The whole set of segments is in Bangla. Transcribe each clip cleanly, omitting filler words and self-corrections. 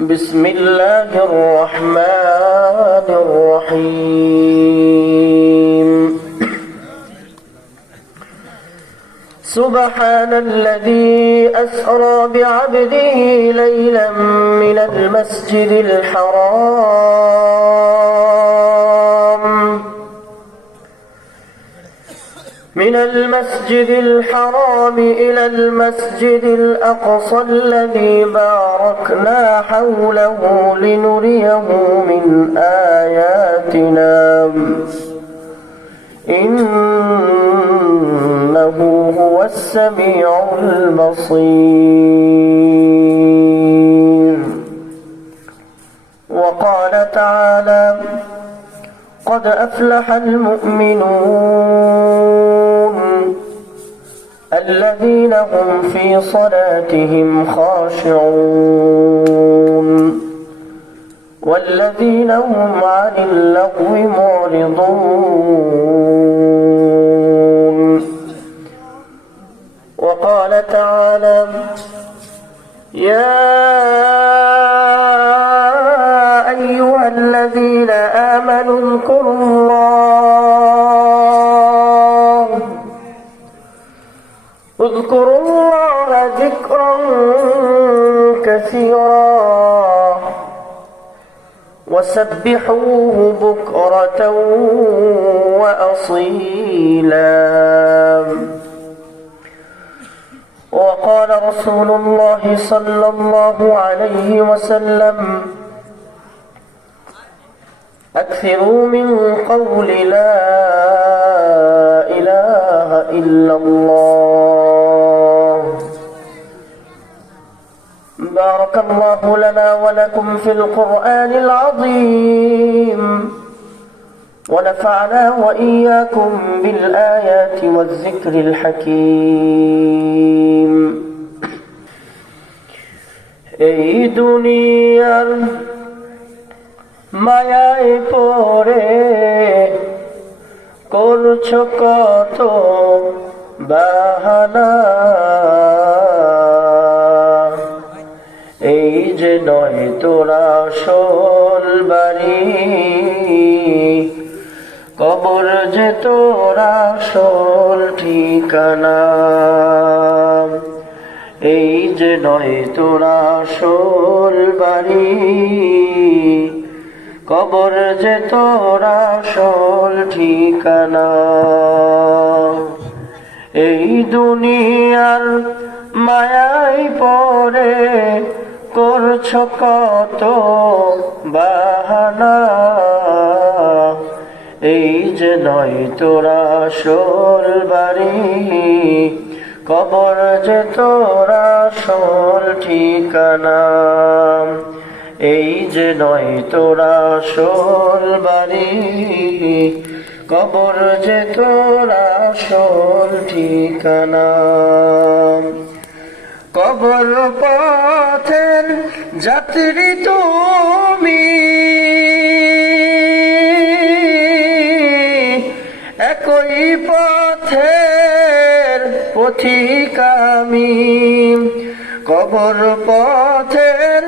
بسم الله الرحمن الرحيم سبحان الذي أسرى بعبده ليلا من المسجد الحرام إلى المسجد الأقصى الذي باركنا حوله لنريه من آياتنا إنه هو السميع البصير. وقال تعالى: قد أفلح المؤمنون الذين هم في صلاتهم خاشعون والذين هم عن اللغو معرضون. وقال تعالى: يا أيها الذين آمنوا اذكروا الله ذكرا كثيرا وسبحوه بكرة وأصيلا. وقال رسول الله صلى الله عليه وسلم: أكثروا من قول لا إله إلا الله. بارك الله لنا ولكم في القرآن العظيم ونفعنا وإياكم بالآيات والذكر الحكيم. এই দুনিয়ার মায়ায় পড়ে করছো কত বাহানা, এই যে নয় তোরা আসল বাড়ি, কবর যে তোরা আসল ঠিকানা। এই যে নয় তোরা আসল বাড়ি, কবর যে তোরা আসল ঠিকানা। এই দুনিয়ার মায়ায় পড়ে করছো কত বাহানা, এই যে নয় তোরা আসল বাড়ি, কবর যে তোরা আসল ঠিকানা। এই যে নয় তোরা আসল বাড়ি, কবর যে তোরা আসল ঠিকানা। কবর পথের যাত্রী তুমি, একই পথের পথিক আমি। কবর পথের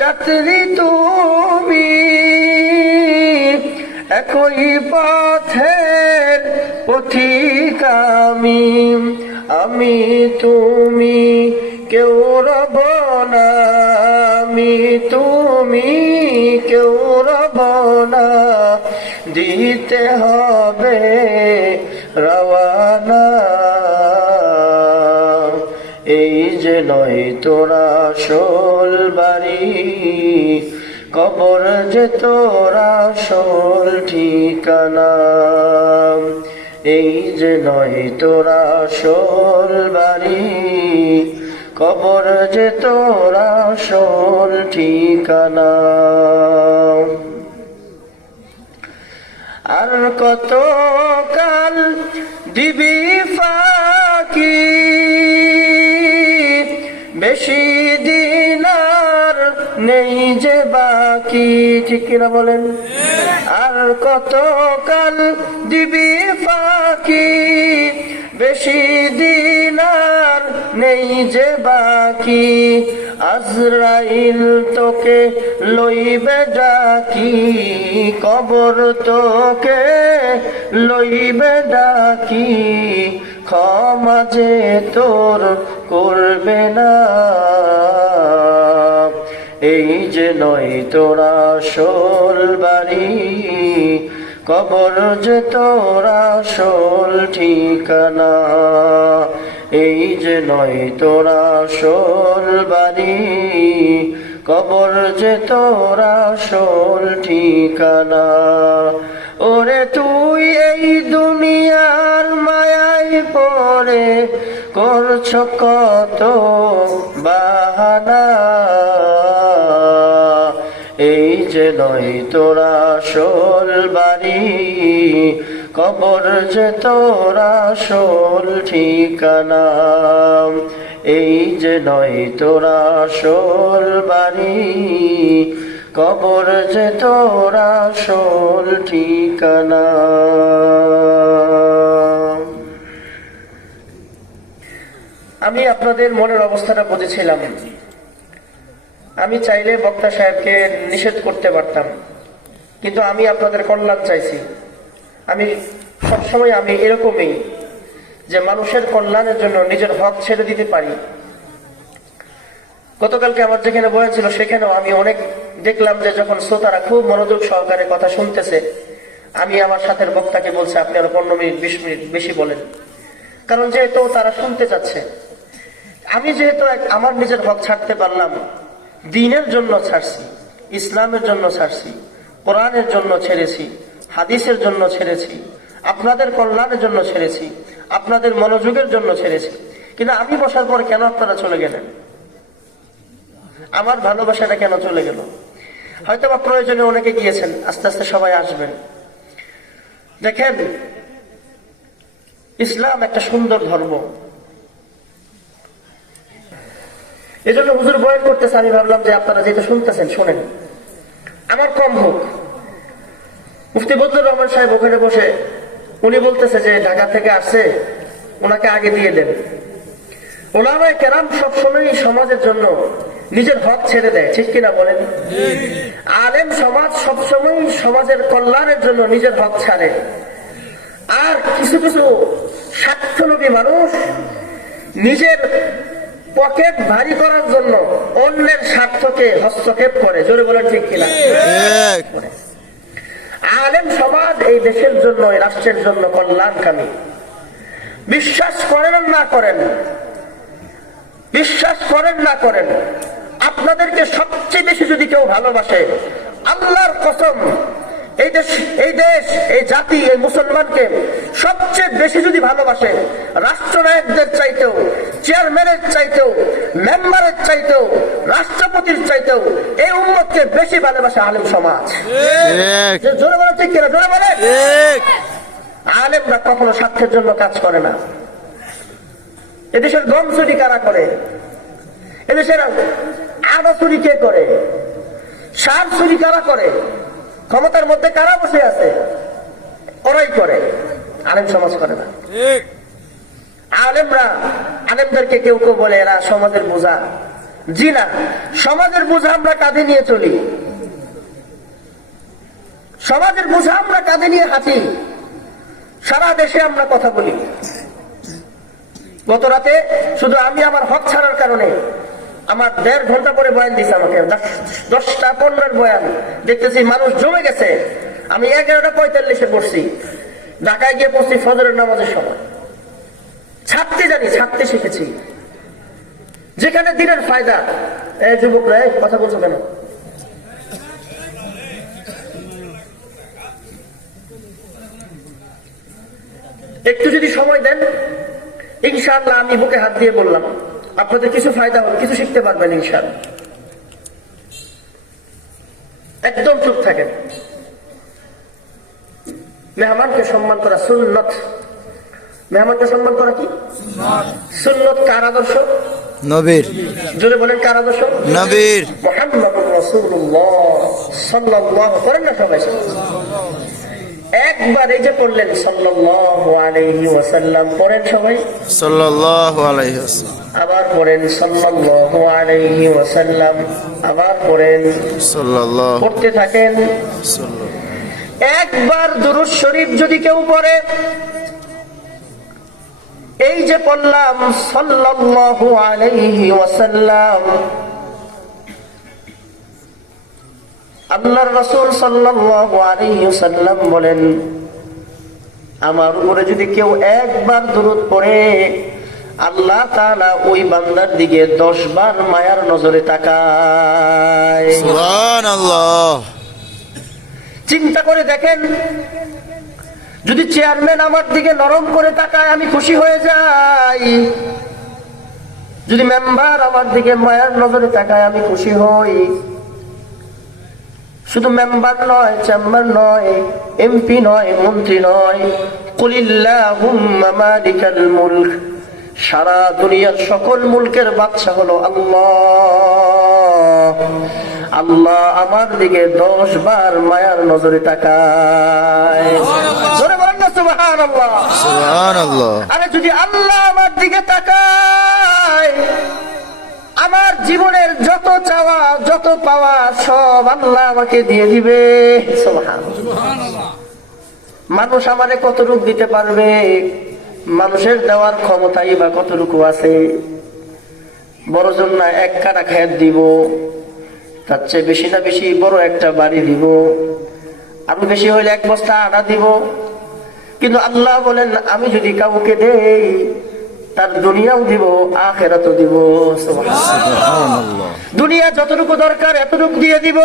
যাত্রী তুমি, একই পথের পথিক আমি। আমি তুমি কেউ রব না, আমি তুমি কেউ রব না, দিতে হবে রওয়ানা। এই যে নয় তোরা আসল বাড়ি, কবর যে তোরা আসল ঠিকানা। এই যে নয় তোরা আসল বাড়ি, কবর যে তোরা আসল ঠিকানা। আর কত কাল দিবি ফাঁকি, বেশি দিন আর নেই যে বাকি। ঠিক কিনা বলেন? আর কত কাল দিবি ফাঁকি, বেশি দিন আর নেই যে বাকি। আজরাইল তোকে লইবে ডাকি, কবর তোকে লইবে ডাকি, ক্ষমা যে তোর করবে না। এই যে নয় তোরা আসল বাড়ি, কবর যে তোরা আসল ঠিকানা। এই যে নয় তোরা আসল বাড়ি, কবর যে তোরা আসল ঠিকানা। ওরে তুই এই দুনিয়ার মায়ায় পড়ে করছ কত বাহানা। এই যে নয় তোরা আসল বাড়ি, কবর যে তোরা আসল ঠিকানা। এই যে নয় তোরা আসল বাড়ি, কবর যে তোরা আসল ঠিকানা। আমি আপনাদের মনের অবস্থাটা বুঝেছিলাম। আমি চাইলে বক্তা সাহেবকে নিষেধ করতে পারতাম, কিন্তু আমি আপনাদের কল্যাণ চাইছি। আমি সবসময় এরকমই, যে মানুষের কল্যাণের জন্য নিজের হক ছেড়ে দিতে পারি। গতকালকে আমার যেখানে বয়ান ছিল সেখানেও আমি অনেক দেখলাম যে যখন শ্রোতারা খুব মনোযোগ সহকারে কথা শুনতেছে, আমি আমার সাথে বক্তাকে বলছি আপনি আরো 15 মিনিট 20 মিনিট বেশি বলেন, কারণ যেহেতু তারা শুনতে চাচ্ছে। আমি যেহেতু আমার নিজের হক ছাড়তে পারলাম, দ্বীনের জন্য ছাড়ছি, ইসলামের জন্য ছাড়ছি, কোরআনের জন্য ছেড়েছি, হাদিসের জন্য ছেড়েছি, আপনাদের কল্যাণের জন্য ছেড়েছি, আপনাদের মনোযোগের জন্য ছেড়েছি। কিন্তু আমি বসার পর কেন আপনারা চলে গেলেন? আমার ভালোবাসাটা কেন চলে গেল? হয়তো বা প্রয়োজনে অনেকে গিয়েছেন, আস্তে আস্তে সবাই আসবেন। দেখেন, ইসলাম একটা সুন্দর ধর্ম। এজন্য হুজুর বয়ান করতেছে, আমি ভাবলাম যে আপনারা যেটা শুনতেছেন শোনেন, আমার কম হোক। মুফতি বদলুর রহমান সাহেব ওখানে বসে উনি বলতেছে যে ঢাকা থেকে আসছে, ওনাকে আগে দিয়ে দেন। ওলামায়ে কেরাম সবসময় সমাজের জন্য নিজের হক ছেড়ে দেয়, ঠিক কিনা বলেন? আলেম সমাজ সবসময় সমাজের কল্যাণের জন্য নিজের হক ছাড়ে। আর কিছু কিছু স্বার্থলোভী মানুষ নিজের পকেট ভারী করার জন্য অন্যের স্বার্থকে হস্তক্ষেপ করে। জোরে বলেন ঠিক কিনা? আলেম সমাজ এই দেশের জন্য, এই রাষ্ট্রের জন্য কল্যাণকামী। বিশ্বাস করেন না করেন, বিশ্বাস করেন না করেন, আপনাদেরকে সবচেয়ে বেশি যদি কেউ ভালোবাসে, আল্লাহর কসম, এই দেশ, এই জাতি, এই মুসলমানকে সবচেয়ে বেশি যদি ভালোবাসে, রাষ্ট্রনায়কদের চাইতেও, চেয়ারম্যানের চাইতেও, মেম্বারের চাইতেও, রাষ্ট্রপতির চাইতেও এই উম্মতকে বেশি ভালোবাসে আলেম সমাজ। জোরে বলে ঠিক কিনা? জোরে বলে। আলেমরা কখনো স্বার্থের জন্য কাজ করে না। এদেশের গম চুরি কারা করে? এদেশের আদা চুরি কে করে? সার চুরি কারা করে? ক্ষমতার মধ্যে কারা বসে আছে? ওরাই করে, আলেম সমাজ করে না। আলেমদেরকে কেউ কেউ বলে এরা সমাজের বোঝা। জি না, সমাজের বোঝা আমরা কাঁধে নিয়ে চলি, সমাজের বোঝা আমরা কাঁধে নিয়ে হাঁটি, সারা দেশে আমরা কথা বলি। গত রাতে শুধু আমি আমার হক ছাড়ার কারণে আমার 1.5 ঘন্টা পরে বয়ান দিছে, আমাকে 10টা 15 বয়ান দেখতেছি মানুষ জমে গেছে। আমি 11:45 পড়ছি, ঢাকায় গিয়ে পড়ছি ফজরের নামাজের সময়। ছাড়তে জানি, ছাড়তে শিখেছি, যেখানে দিনের ফায়দা। এই যুবকরা কথা বলছো কেন? একটু যদি সময় দেন, ইনশাআল্লাহ আমি বুকে হাত দিয়ে বললাম আপনাদের কিছু ফায়দা হবে, কিছু শিখতে পারবেন ইনশাআল্লাহ। একদম চুপ থাকেন। মেহমানকে সম্মান করা সুন্নত। মেহমানকে সম্মান করা কি সুন্নত? কার আদর্শ? নবীর। জোরে বলেন, কার আদর্শ? নবীর। মুহাম্মদুর রাসূলুল্লাহ সাল্লাল্লাহু করেন না সবাই। একবার এই যে পড়লেন সাল্লাল্লাহু আলাইহি ওয়াসাল্লাম, পড়েন সবাই সাল্লাল্লাহু আলাইহি ওয়াসাল্লাম, আবার পড়েন সাল্লাল্লাহু আলাইহি ওয়াসাল্লাম, আবার পড়েন, সাল্লাল্লাহু পড়তে থাকেন। একবার দুরূদ শরীফ যদি কেউ পড়ে, এই যে পড়লাম সাল্লাল্লাহু আলাইহি ওয়াসাল্লাম, আল্লাহর রাসূল সাল্লাল্লাহু আলাইহি ওয়াসাল্লাম বলেন, আমার উপরে যদি কেউ একবার দুরূদ পড়ে, আল্লাহ তাআলা ওই বান্দার দিকে 10 বার মায়ার নজরে তাকায়। সুবহানাল্লাহ। চিন্তা করে দেখেন, যদি চেয়ারম্যান আমার দিকে নরম করে তাকায় আমি খুশি হয়ে যাই, যদি মেম্বার আমার দিকে মায়ার নজরে তাকায় আমি খুশি হই। শুধু মেম্বার নয়, চেম্বার নয়, এমপি নয়, মন্ত্রী নয়, কুলিল্লাহুম্মা মালিকাল মুলক, সারা দুনিয়ার সকল মুলকের বাদশা হলো আল্লাহ। আল্লাহ আমার দিকে 10 বার মায়ার নজরে তাকায়। জোরে বলেন না সুবহানাল্লাহ। সুবহানাল্লাহ। আরে যদি আল্লাহ আমার দিকে তাকায়, আমার জীবনের যত চাওয়া যত পাওয়া সব আল্লাহ আমাকে দিয়ে দিবে। সুবহানাল্লাহ। মানুষ আমারে কতটুকু দিতে পারবে? মানুষের দেওয়ার ক্ষমতাই বা কতটুকু আছে? বড় জন না 1 কাঠা খেত দিব, তার চেয়ে বেশি না বেশি বড় একটা বাড়ি দিব, আরো বেশি হইলে 1 বস্তা আটা দিব। কিন্তু আল্লাহ বলেন, আমি যদি কাউকে দেই তার দুনিয়াও দিব, আখিরাতও দিব। সুবহানাল্লাহ। দুনিয়া যতটুকু দরকার এতটুকু দিয়ে দিব,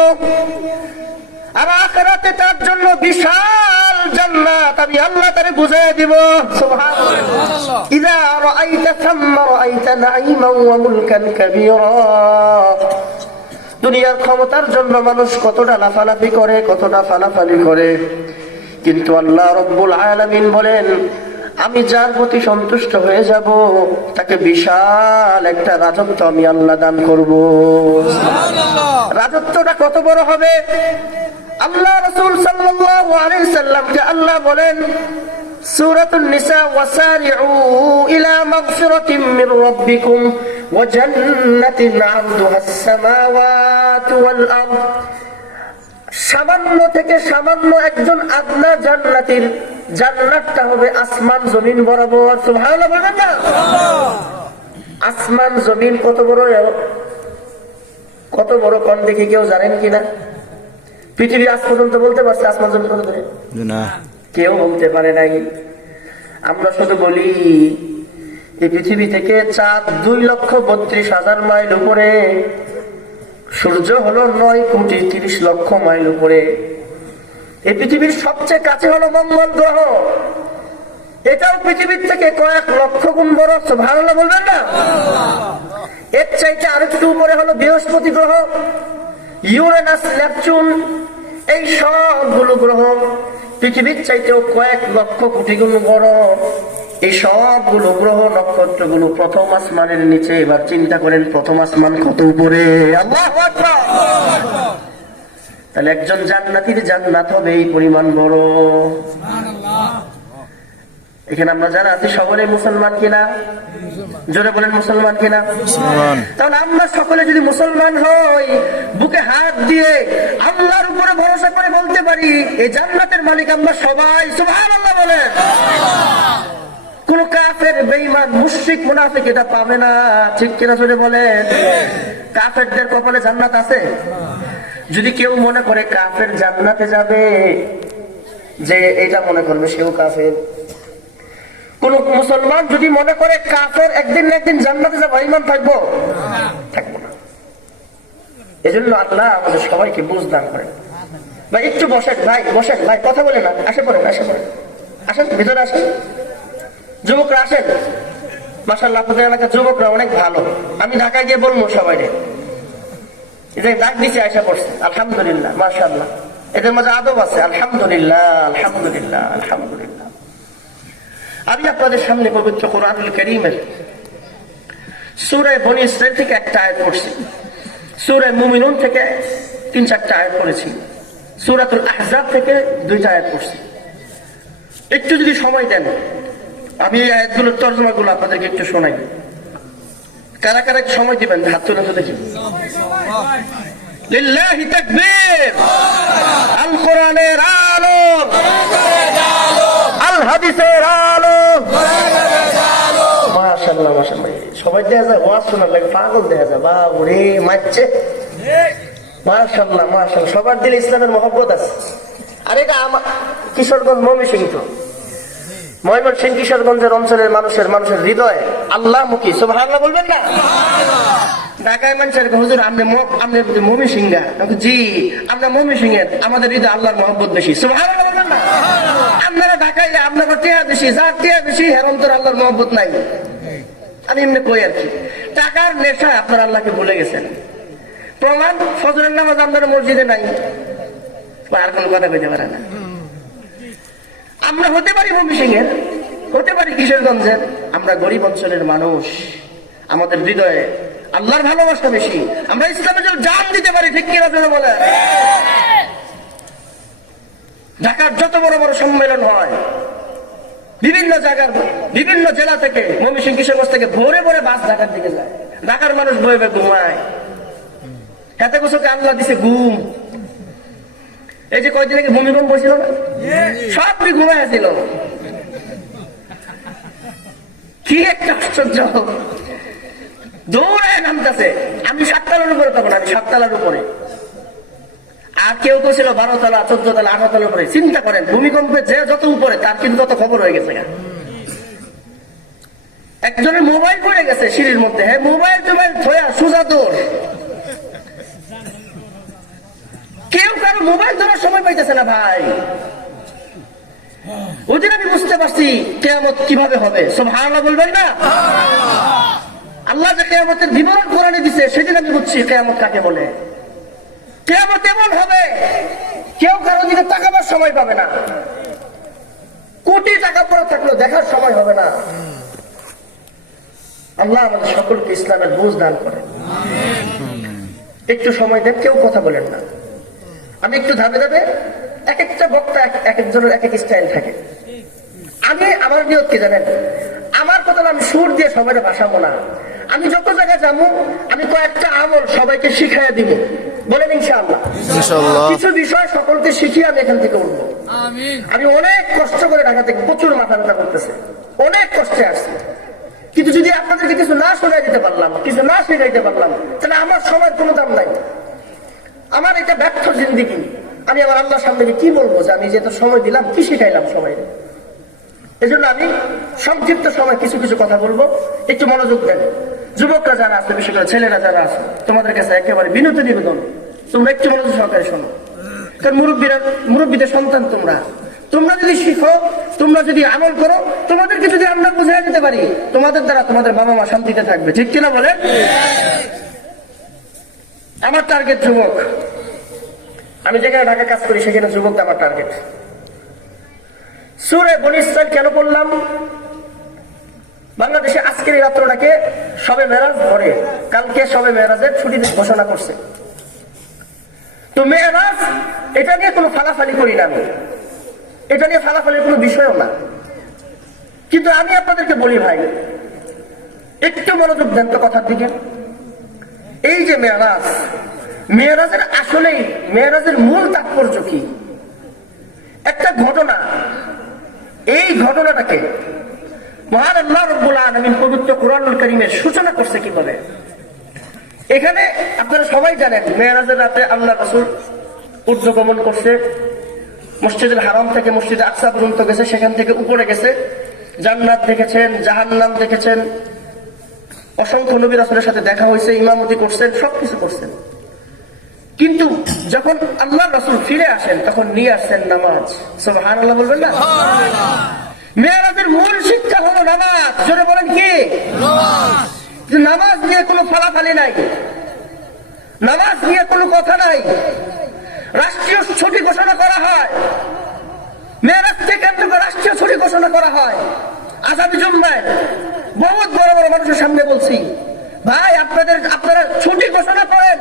আর আখিরাতে তার জন্য বিশাল জান্নাত আমি আল্লাহ তারে বুঝিয়ে দিব। সুবহানাল্লাহ। ইযা রাআইতা থাম্মা রাআইতা নাঈমান ওয়া মুলকান কাবীরা। দুনিয়ার ক্ষমতার জন্য মানুষ কতটা লাফালাফি করে, কতটা ফালাফালি করে, কিন্তু আল্লাহ রাব্বুল আলামিন বলেন, আমি যার প্রতি সন্তুষ্ট হয়ে যাব তাকে বিশাল একটা রাজত্ব আমি আল্লাহ দান করব। রাজত্বটা কত বড় হবে? আল্লাহ রাসূল সাল্লাল্লাহু আলাইহি সাল্লামকে আল্লাহ বলেন সূরাতুন নিসা, ওয়াসারিউ ইলা মাগফিরাতিম মির রাব্বিকুম ওয়া জান্নাতিন আরদুহাস সামাওয়াতু ওয়াল আরদ। সামান্য থেকে সামান্য একজন আদনা জান্নাতীর জান্নাতটা হবে আসমান জমিন বরাবর। সুবহানাল্লাহ বলেন না? আসমান জমিন কত বড়, কত বড় কোন দেখি কেউ জানেন কিনা? পৃথিবী আজ পর্যন্ত বলতে পারছে আসমান জমিন কত দূরে? না, কেউ বলতে পারে নাই। আমরা শুধু বলি এই পৃথিবী থেকে চাঁদ 2,32,000 মাইল উপরে, সূর্য হলো 9,30,00,000 মাইল উপরে। এই পৃথিবীর সবচেয়ে কাছে হলো মঙ্গল গ্রহ, এটাও পৃথিবীর থেকে কয়েক লক্ষ গুণ বড়। সুবহানাল্লাহ বলবেন না? এর চাইতে আরেকটু উপরে হলো বৃহস্পতি গ্রহ, ইউরেনাস, নেপচুন। এই সবগুলো গ্রহ পৃথিবীর চাইতেও কয়েক লক্ষ কোটি গুণ বড়। এই সবগুলো গ্রহ নক্ষত্রগুলো প্রথম আসমানের নিচে। এবার চিন্তা করেন প্রথম আসমান কত উপরে। আল্লাহু আকবার। তাহলে একজন জান্নাতীর জান্নাত হবে এই পরিমাণ বড়। এখানে আমরা যারা আছি সকলে মুসলমান কিনা? জোরে বলেন মুসলমান কিনা? তাহলে আমরা সকলে যদি মুসলমান হই, বুকে হাত দিয়ে আল্লাহর উপরে ভরসা করে বলতে পারি এই জান্নাতের মালিক আমরা সবাই। সুবহানাল্লাহ বলেন। কোন কাফের, বেঈমান, মুশরিক, মুনাফিক এটা পাবে না। ঠিক কিনা জোরে বলেন? কাফেরদের কপালে জান্নাত আছে? যদি কেউ মনে করে কাফের জান্নাতে যাবে, যে এটা মনে করবে সেও কাফের। কোন মুসলমান যদি মনে করে কাফের একদিন না একদিন জান্নাতে যাবো, ঈমান থাকবো? থাকবো না। এজন্য আল্লাহ আমাদের সবাইকে বুঝ দান করেন। ভাই একটু বসেন, ভাই বসেন, ভাই কথা বলে না, আসে পড়েন, আসে পড়েন, আসেন ভিতরে আসেন। যুবকরা আসেন। মাশাআল্লাহ আপনাদের এলাকার যুবকরা অনেক ভালো। আমি ঢাকায় গিয়ে বলবো সবাই ডাক দিচ্ছে, আয়সা পড়ছে, আলহামদুলিল্লাহ, মাশাআল্লাহ। এদের মাঝে আদব আছে, আলহামদুলিল্লাহ, আলহামদুলিল্লাহ, আলহামদুলিল্লাহ। আমি আপনাদের সামনে পবিত্র কোরআনুল কারীমের সূরা বনী ইসরাঈল থেকে একটা আয়াত পড়ছি, সূরা মুমিনুন থেকে 3-4টা আয়াত পড়েছি, সূরাতুল আহজাব থেকে 2টা আয়াত পড়ছি। একটু যদি সময় দেন আমি এই আয়াতগুলোর তর্জমাগুলো আপনাদেরকে একটু শোনাই। কারা কারা একটু সময় দিবেন হাত তুলে তো দেখি। লিল্লাহি তাকবীর। আল কোরআনের আলো, আল হাদিসের আলো। মাশাআল্লাহ মাশাআল্লাহ। সবাই দেখা যায় ওয়াজ শোনার লাগে পাগল দেখা যায়। বাবরে মারছে। মাশাআল্লাহ মাশাআল্লাহ। সবার দিলে ইসলামের মহব্বত আছে। আর এটা আমার কিশোরগঞ্জ ময়মনসিংহ তো, ময়মনসিংহ কিশোরগঞ্জের অঞ্চলের মানুষের হৃদয়ে আল্লাহমুখী। সুবহানাল্লাহ বলবেন না? ঢাকায় মানুষের হুজুর আপনি ময়মনসিংহ, জি আমরা ময়মনসিংহের, আমাদের হৃদয় আল্লাহর মহব্বত বেশি। সুবহানাল্লাহ বলবেন না? আপনারা ঢাকায় আপনারা টিয়া বেশি, যার টিয়া বেশি হের অন্তর আল্লাহর মহব্বত নাই। আমি এমনি কই আর কি। টাকার নেশা আপনারা আল্লাহকে ভুলে গেছেন। প্রমাণ ফজরের নামাজ আপনার মসজিদে নাই, আর কোন কথা কইতে পারে না। আমরা হতে পারি ময়মনসিংহের, হতে পারি কিশোরগঞ্জের, আমরা গরিব অঞ্চলের মানুষ, আমাদের হৃদয়ে আল্লাহর ভালোবাসা বেশি। আমরা ইসলামের জন্য জান দিতে পারি, ঠিক কিনা যেন বলে। ঢাকার যত বড় বড় সম্মেলন হয় বিভিন্ন জায়গার বিভিন্ন জেলা থেকে, ময়মনসিংহ কিশোরগঞ্জ থেকে ভোরে ভোরে বাস ঢাকার দিকে যায়। ঢাকার মানুষ বয়ে বয়ে ঘুমায়, হাতে গোসকে আল্লাহ দিছে ঘুম। এই যে কয়দিন আগে ভূমিকম্প ছিল না, সবই ঘুমায় ছিল। কি একটা আশ্চর্য, দৌড়ায় নামতেছে। আমি 7 তলার উপরে, তখন আমি 7 তলার উপরে, আর কেউ কেউ ছিল 12 তলা 14 তলা 18 তলার উপরে। চিন্তা করেন ভূমিকম্পে যে যত উপরে তার কিন্তু তত খবর হয়ে গেছে। একজনের মোবাইল পড়ে গেছে সিঁড়ির মধ্যে, হ্যাঁ মোবাইল টোবাইল থয়া সোজা দৌড়। কেউ কারো মোবাইল ধরার সময় পাইতেছে না ভাই। ওদিন আমি বুঝতে পারছি কিয়ামত কিভাবে হবে। সুবহানাল্লাহ বলবেন না? আল্লাহ যে কিয়ামতের বিবরণ কোরআনে দিছে, সেদিন আমি বুঝছি কিয়ামত কাকে বলে। কিয়ামত এমন হবে কেউ কারো দিকে তাকাবার সময় পাবে না, কোটি টাকা পড়ে থাকলেও দেখার সময় হবে না। আল্লাহ আমাদের সকলকে ইসলামের বুঝ দান করে। একটু সময় দেন, কেউ কথা বলেন না। আমি একটু ধাপে ধাপে, এক একটা বক্তা এক একজনের এক এক স্টাইল থাকে। আমি আমার নিয়ত কি জানেন, আমার কথা আমি সুর দিয়ে সবাই ভাসাবো না। আমি যত জায়গায় যাবো আমি কয়েকটা আমল সবাইকে শিখাইয়া দিব, বলেন ইনশাআল্লাহ। কিছু বিষয় সকলকে শিখিয়ে আমি এখান থেকে উঠবো। আমি অনেক কষ্ট করে ঢাকা থেকে প্রচুর মাথা ব্যথা করতেছে, অনেক কষ্টে আসছি। কিন্তু যদি আপনাদেরকে কিছু না শোনাই দিতে পারলাম, কিছু না শেখাইতে পারলাম, তাহলে আমার সময়ের কোনো দাম নাই। আমার এটা ব্যর্থ জিন্দেগি। আমি আমার আল্লাহর সামনে কি বলবো যে আমি যে এত সময় দিলাম, কি শিখাইলাম সবাই। এই জন্য আমি সংক্ষিপ্ত সময় কিছু কিছু কথা বলবো, একটু মনোযোগ দেন। যুবকরা যারা আছে, বিশেষ করে ছেলেরা যারা আছে, তোমাদের কাছে একেবারে বিনীত নিবেদন, তোমরা একটু মনোযোগ সহকারে শোনো। কারণ মুরব্বীদের সন্তান তোমরা, তোমরা যদি শিখো, তোমরা যদি আমল করো, তোমাদেরকে যদি আমরা বুঝাই দিতে পারি, তোমাদের দ্বারা তোমাদের বাবা মা শান্তিতে থাকবে, ঠিক কিনা বলেন? আমার টার্গেট যুবক। আমি যেখানে ঢাকা কাজ করি সেখানে যুবক আমার টার্গেট। সূরা বনী ইসরাঈল কেন বললাম? বাংলাদেশে আজকের এই রাত্রটাকে শবে মেরাজ ধরে, কালকে শবে মেরাজের ছুটি ঘোষণা করছে। তো মেরাজ এটা নিয়ে কোনো ফালাফালি করি না, আমি এটা নিয়ে ফালাফালির কোনো বিষয়ও না। কিন্তু আমি আপনাদেরকে বলি ভাই, একটু মনোযোগ দেন তো কথার দিকে। এই যে মেরাজ, মেরাজের আসলেই মেরাজের মূল তাৎপর্য কি? একটা ঘটনা, এই ঘটনাটাকে মহান আল্লাহ রাব্বুল আলামিন পবিত্র কুরআনুল কারীমের সূচনা করছে কিভাবে। এখানে আপনারা সবাই জানেন মেরাজের রাতে আল্লাহ রাসূল ঊর্ধ্বগমন করছে, মসজিদুল হারাম থেকে মসজিদে আকসা পর্যন্ত গেছে, সেখান থেকে উপরে গেছে, জান্নাত দেখেছেন, জাহান্নাম দেখেছেন, অসংখ্য নবী রাসূলের সাথে দেখা হয়েছে, ইমামতি করছেন, সবকিছু করছেন। কিন্তু যখন আল্লাহ রাসূল ফিরে আসেন তখন নিয়ে আসছেন নামাজ। সুবহানাল্লাহ বলবেন না? মেরাজের মূল শিক্ষা হলো নামাজ। জোরে বলেন কি? নামাজ নিয়ে কোনো ফালাফালি নাই, নামাজ নিয়ে কোনো কথা নাই। রাষ্ট্রীয় ছুটি ঘোষণা করা হয়, মেরাজকে কেন্দ্র করে রাষ্ট্রীয় ছুটি ঘোষণা করা হয়। আজ আমি জুম্মায় বহুত বড় বড় মানুষের সামনে বলছি, ভাই আপনারা ছুটি ঘোষণা করেন।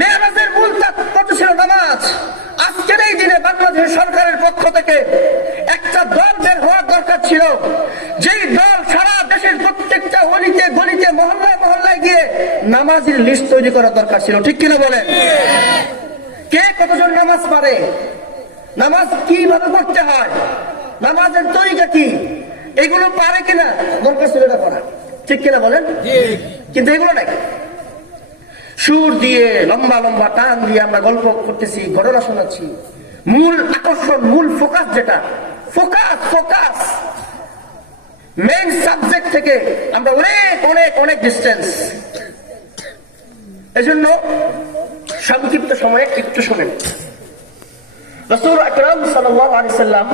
মেরাজের মূল তাৎপর্য ছিল নামাজ। আজকের এই দিনে বাংলাদেশ সরকারের পক্ষ থেকে একটা দল নামাজের লিস্ট তৈরি করা দরকার ছিল, ঠিক কিনা বলেন? কে কতজন নামাজ পারে, নামাজ কিভাবে পড়তে হয়, নামাজের তরিকা কি, এগুলো পারে কিনা দরকার ছিল এটা করা, ঠিক কিনা বলেন? কিন্তু এগুলো নাই। সুর দিয়ে লম্বা লম্বা টান দিয়ে আমরা গল্প করতেছি, ঘটনা শোনাচ্ছি, মূল আকর্ষণ, মূল ফোকাস যেটা, ফোকাস মেইন সাবজেক্ট থেকে আমরা অনেক অনেক অনেক ডিস্টেন্স। এজন্য সংক্ষিপ্ত সময়ে একটু শোনেন। রাসূল আকরাম সাল্লাল্লাহু আলাইহি সাল্লাম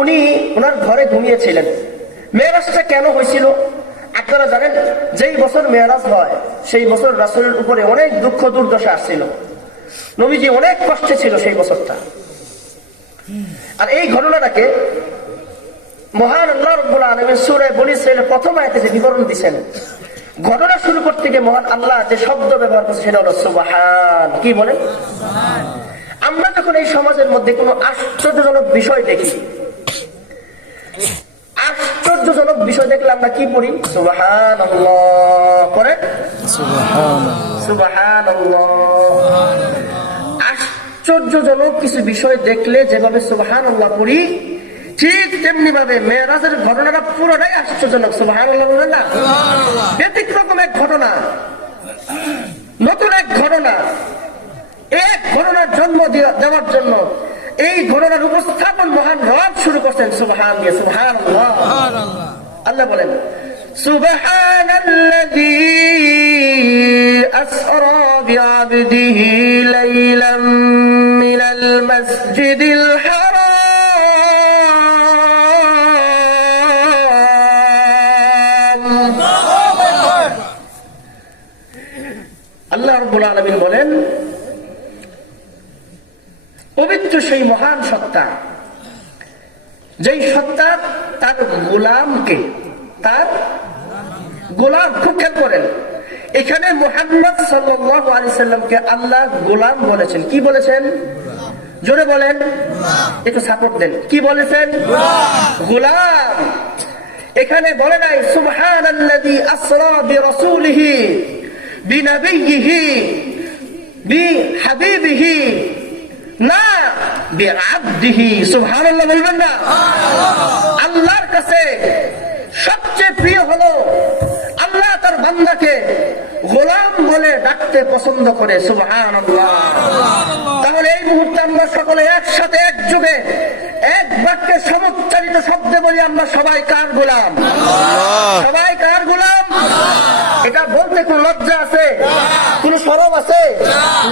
উনি ওনার ঘরে ঘুমিয়েছিলেন। মেরাজটা কেন হয়েছিল আপনারা জানেন? যেই বছর মেরাজ হয় সেই বছর রাসূলের উপরে অনেক দুঃখ দুর্দশা আসছিল, নবীজি অনেক কষ্টে ছিল সেই বছরটা। আর এই ঘটনাটাকে মহান আল্লাহ রাব্বুল আলামিন সূরা বনী ইসরাঈলের প্রথম আয়াতে যে বিবরণ দিয়েছেন, ঘটনা শুরু করতে গিয়ে মহান আল্লাহ যে শব্দ ব্যবহার করছে সেটা হলো সুবহান। কি বলেন? আমরা যখন এই সমাজের মধ্যে কোনো আশ্চর্যজনক বিষয় দেখি, আশ্চর্যজনক বিষয় দেখলে আমরা কি পড়ি? সুবহানাল্লাহ করে, সুবহানাল্লাহ। আশ্চর্যজনক কিছু বিষয় দেখলে যেভাবে সুবহানাল্লাহ পড়ি, ঠিক তেমনি ভাবে মেরাজের ঘটনাটা পুরোটাই আশ্চর্যজনক। সুবহানাল্লাহ বলেন না? ব্যতিক্রম এক ঘটনা, নতুন এক ঘটনা, এক ঘটনার জন্ম দেওয়ার জন্য এই ঘটনার উপস্থাপন মহান রব শুরু করছেন সুবহান দিয়ে। সুবহানাল্লাহ। আল্লাহ বলেন সুবহানাল্লাযী আসরা বিআবদিহি লাইলাম মিনাল মাসজিদিল হারাম। আল্লাহ রাব্বুল আলামিন বলেন পবিত্র সেই মহান সত্তা, যেই সত্তা তার গোলামকে, তার গোলাম, খুব খেয়াল করেন এখানে মুহাম্মদ সাল্লাল্লাহু আলাইহি সাল্লামকে আল্লাহ গোলাম বলেছেন। কি বলেছেন? জোরে বলেন, একটু সাপোর্ট দেন। কি বলেছেন? গোলাম। এখানে বলে নাই সুবহানাল্লাযী আসরা বিরাসূলিহি বিনবিয়িহি বিহাবিবিহি, না বিআবদিহি। সুবহানাল্লাহ বলবেন না? আল্লাহর কাছে সবচেয়ে প্রিয় হলো আল্লাহ তার বান্দাকে গোলাম বলে ডাকতে পছন্দ করে। সুবহানাল্লাহ। তাহলে এই মুহূর্তে আমরা সকলে একসাথে একযোগে এক বাক্যে সমুচ্চারিত শব্দে বলি, আমরা সবাই কার গোলাম? সবাই কার গোলাম? এটা বলতে কোন লজ্জা আছে? কোন শরম আছে?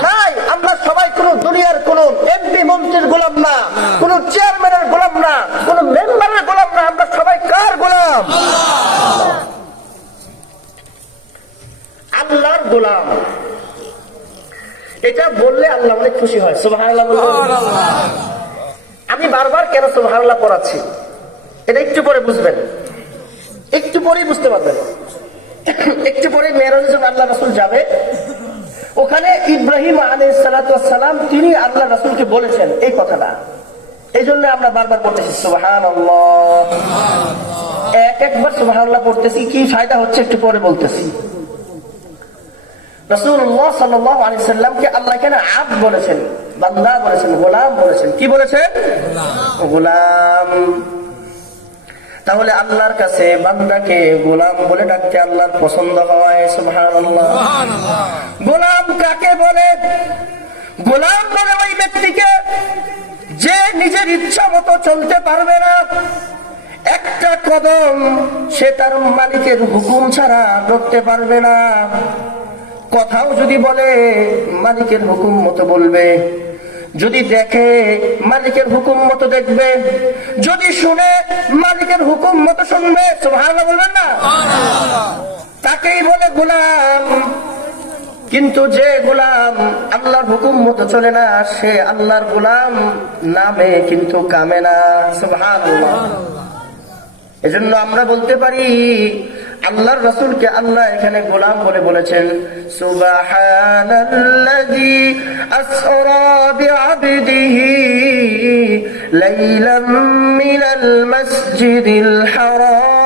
নাই। আমরা সবাই কোন দুনিয়ার কোন এমপি মন্ত্রীর গোলাম না, কোন চেয়ারম্যানের গোলাম না, কোন মেম্বারের গোলাম না, আমরা সবাই কার গোলাম? আল্লাহর গোলাম। এটা বললে আল্লাহ অনেক খুশি হয়। সুবহানাল্লাহ বলবেন? আমি বারবার কেন সুবহানাল্লাহ পড়াচ্ছি এটা একটু পরে বুঝবেন, একটু পরেই বুঝতে পারবেন। একটু পরে মেরাজে যখন আল্লাহ রাসূল যাবে, ওখানে ইব্রাহিম আলাইহিস সালাতু ওয়াস সালাম তিনি আল্লাহ রাসূলকে বলেছেন এই কথাটা। এই জন্য আমরা বারবার বলতেছি সুবহানাল্লাহ। একবার সুবহানাল্লাহ পড়তেছি, কি ফায়দা হচ্ছে একটু পরে বলতেছি। রাসূলুল্লাহ সাল্লাল্লাহু আলাইহি সাল্লামকে আল্লাহ কেন আব্দ বলেছেন, বান্দা বলেছেন, গোলাম বলেছেন? কি বলেছেন? গোলাম। তাহলে আল্লাহর কাছে বান্দাকে গোলাম বলে ডাকতে আল্লাহর পছন্দ হয়। সুবহানাল্লাহ। গোলাম কাকে বলে? গোলাম বলে ওই ব্যক্তিকে যে নিজের ইচ্ছা মতো চলতে পারবে না, একটা কদম সে তার মালিকের হুকুম ছাড়া করতে পারবে না। কথাও যদি বলে মালিকের হুকুম মতো বলবে, যদি দেখে মালিকের হুকুম মতো দেখবে, যদি শুনে মালিকের হুকুম মতো শুনবে। সুবহানাল্লাহ বলবেন না? তাকেই বলে গোলাম। কিন্তু যে গোলাম আল্লাহর হুকুম মতো চলে না, সে আল্লাহর গোলাম নামে কিন্তু কামে না। সুবহানাল্লাহ। এজন্য আমরা বলতে পারি আল্লাহর রাসূলকে আল্লাহ এখানে গোলাম বলে বলেছেন সুবহানাল্লাযী আসরা বিআবদিহি লাইলাম মিনাল মাসজিদিল হারাম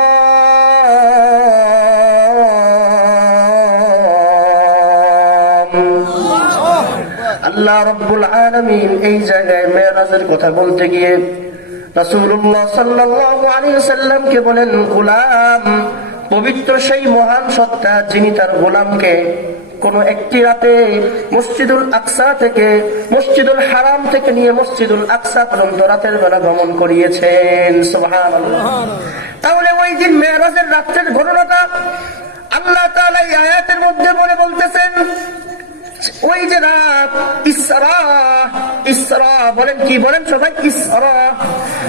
আল্লাহ রাব্বুল আলামিন এই জায়গায় মেরাজের কথা বলতে গিয়ে রাসূলুল্লাহ সাল্লাল্লাহু আলাইহি ওয়াসাল্লামকে বলেন, গোলাম, পবিত্র সেই মহান সত্তা যিনি তার গোলামকে কোন একটি রাতে মসজিদুল আকসা থেকে, মসজিদুল হারাম থেকে নিয়ে মসজিদুল আকসা পর্যন্ত রাতের বেলা ভ্রমণ করিয়েছেন। সুবহানাল্লাহ। তাহলে ওই দিন মেরাজের রাতের ঘটনাটা আল্লাহ তাআলা এই আয়াতের মধ্যে বলতেছেন, ওই যে রাত ইসরা, ইসরা বলেন, কি বলেন সবাই? ইসরা।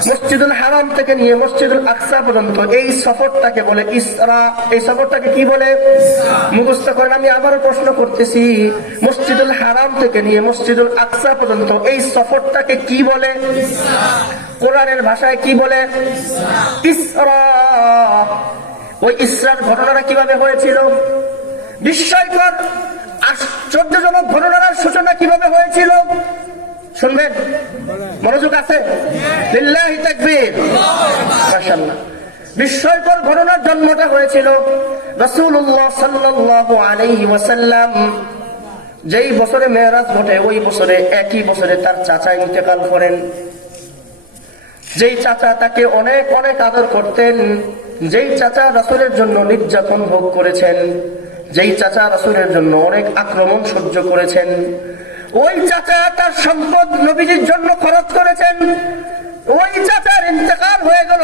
মসজিদুল হারাম থেকে নিয়ে মসজিদুল আকসা পর্যন্ত এই সফরটাকে বলে ইসরা। এই সফরটাকে কি বলে? মুখস্থ করেন। আমি আবারও প্রশ্ন করতেছি, মসজিদুল হারাম থেকে নিয়ে মসজিদুল আকসা পর্যন্ত এই সফরটাকে কি বলে? কোরআনের ভাষায় কি বলে? ইসরা। ওই ইসরার ঘটনাটা কিভাবে হয়েছিল? বিস্ময়কর আশ্চর্যজনক ঘটনার সূচনা কিভাবে হয়েছিল শুনবেন? মনোযোগ আছে? লিল্লাহি তাকবীর, মাশাআল্লাহ। বিস্ময়কর ঘটনার জন্মটা হয়েছিল রাসূলুল্লাহ সাল্লাল্লাহু আলাইহি ওয়াসাল্লাম যেই বছরে মেরাজ ঘটে, ওই বছরে একই বছরে তার চাচা ইন্তেকাল করেন। যেই চাচা তাকে অনেক অনেক আদর করতেন, যেই চাচা রাসূলের জন্য নির্যাতন ভোগ করেছেন, যেই চাচা রাসূলের জন্য অনেক আক্রমণ সহ্য করেছেন, ওই চাচা তার সম্পদ নবীজির জন্য খরচ করেছেন, ওই চাচার ইন্তেকাল হয়ে গেল।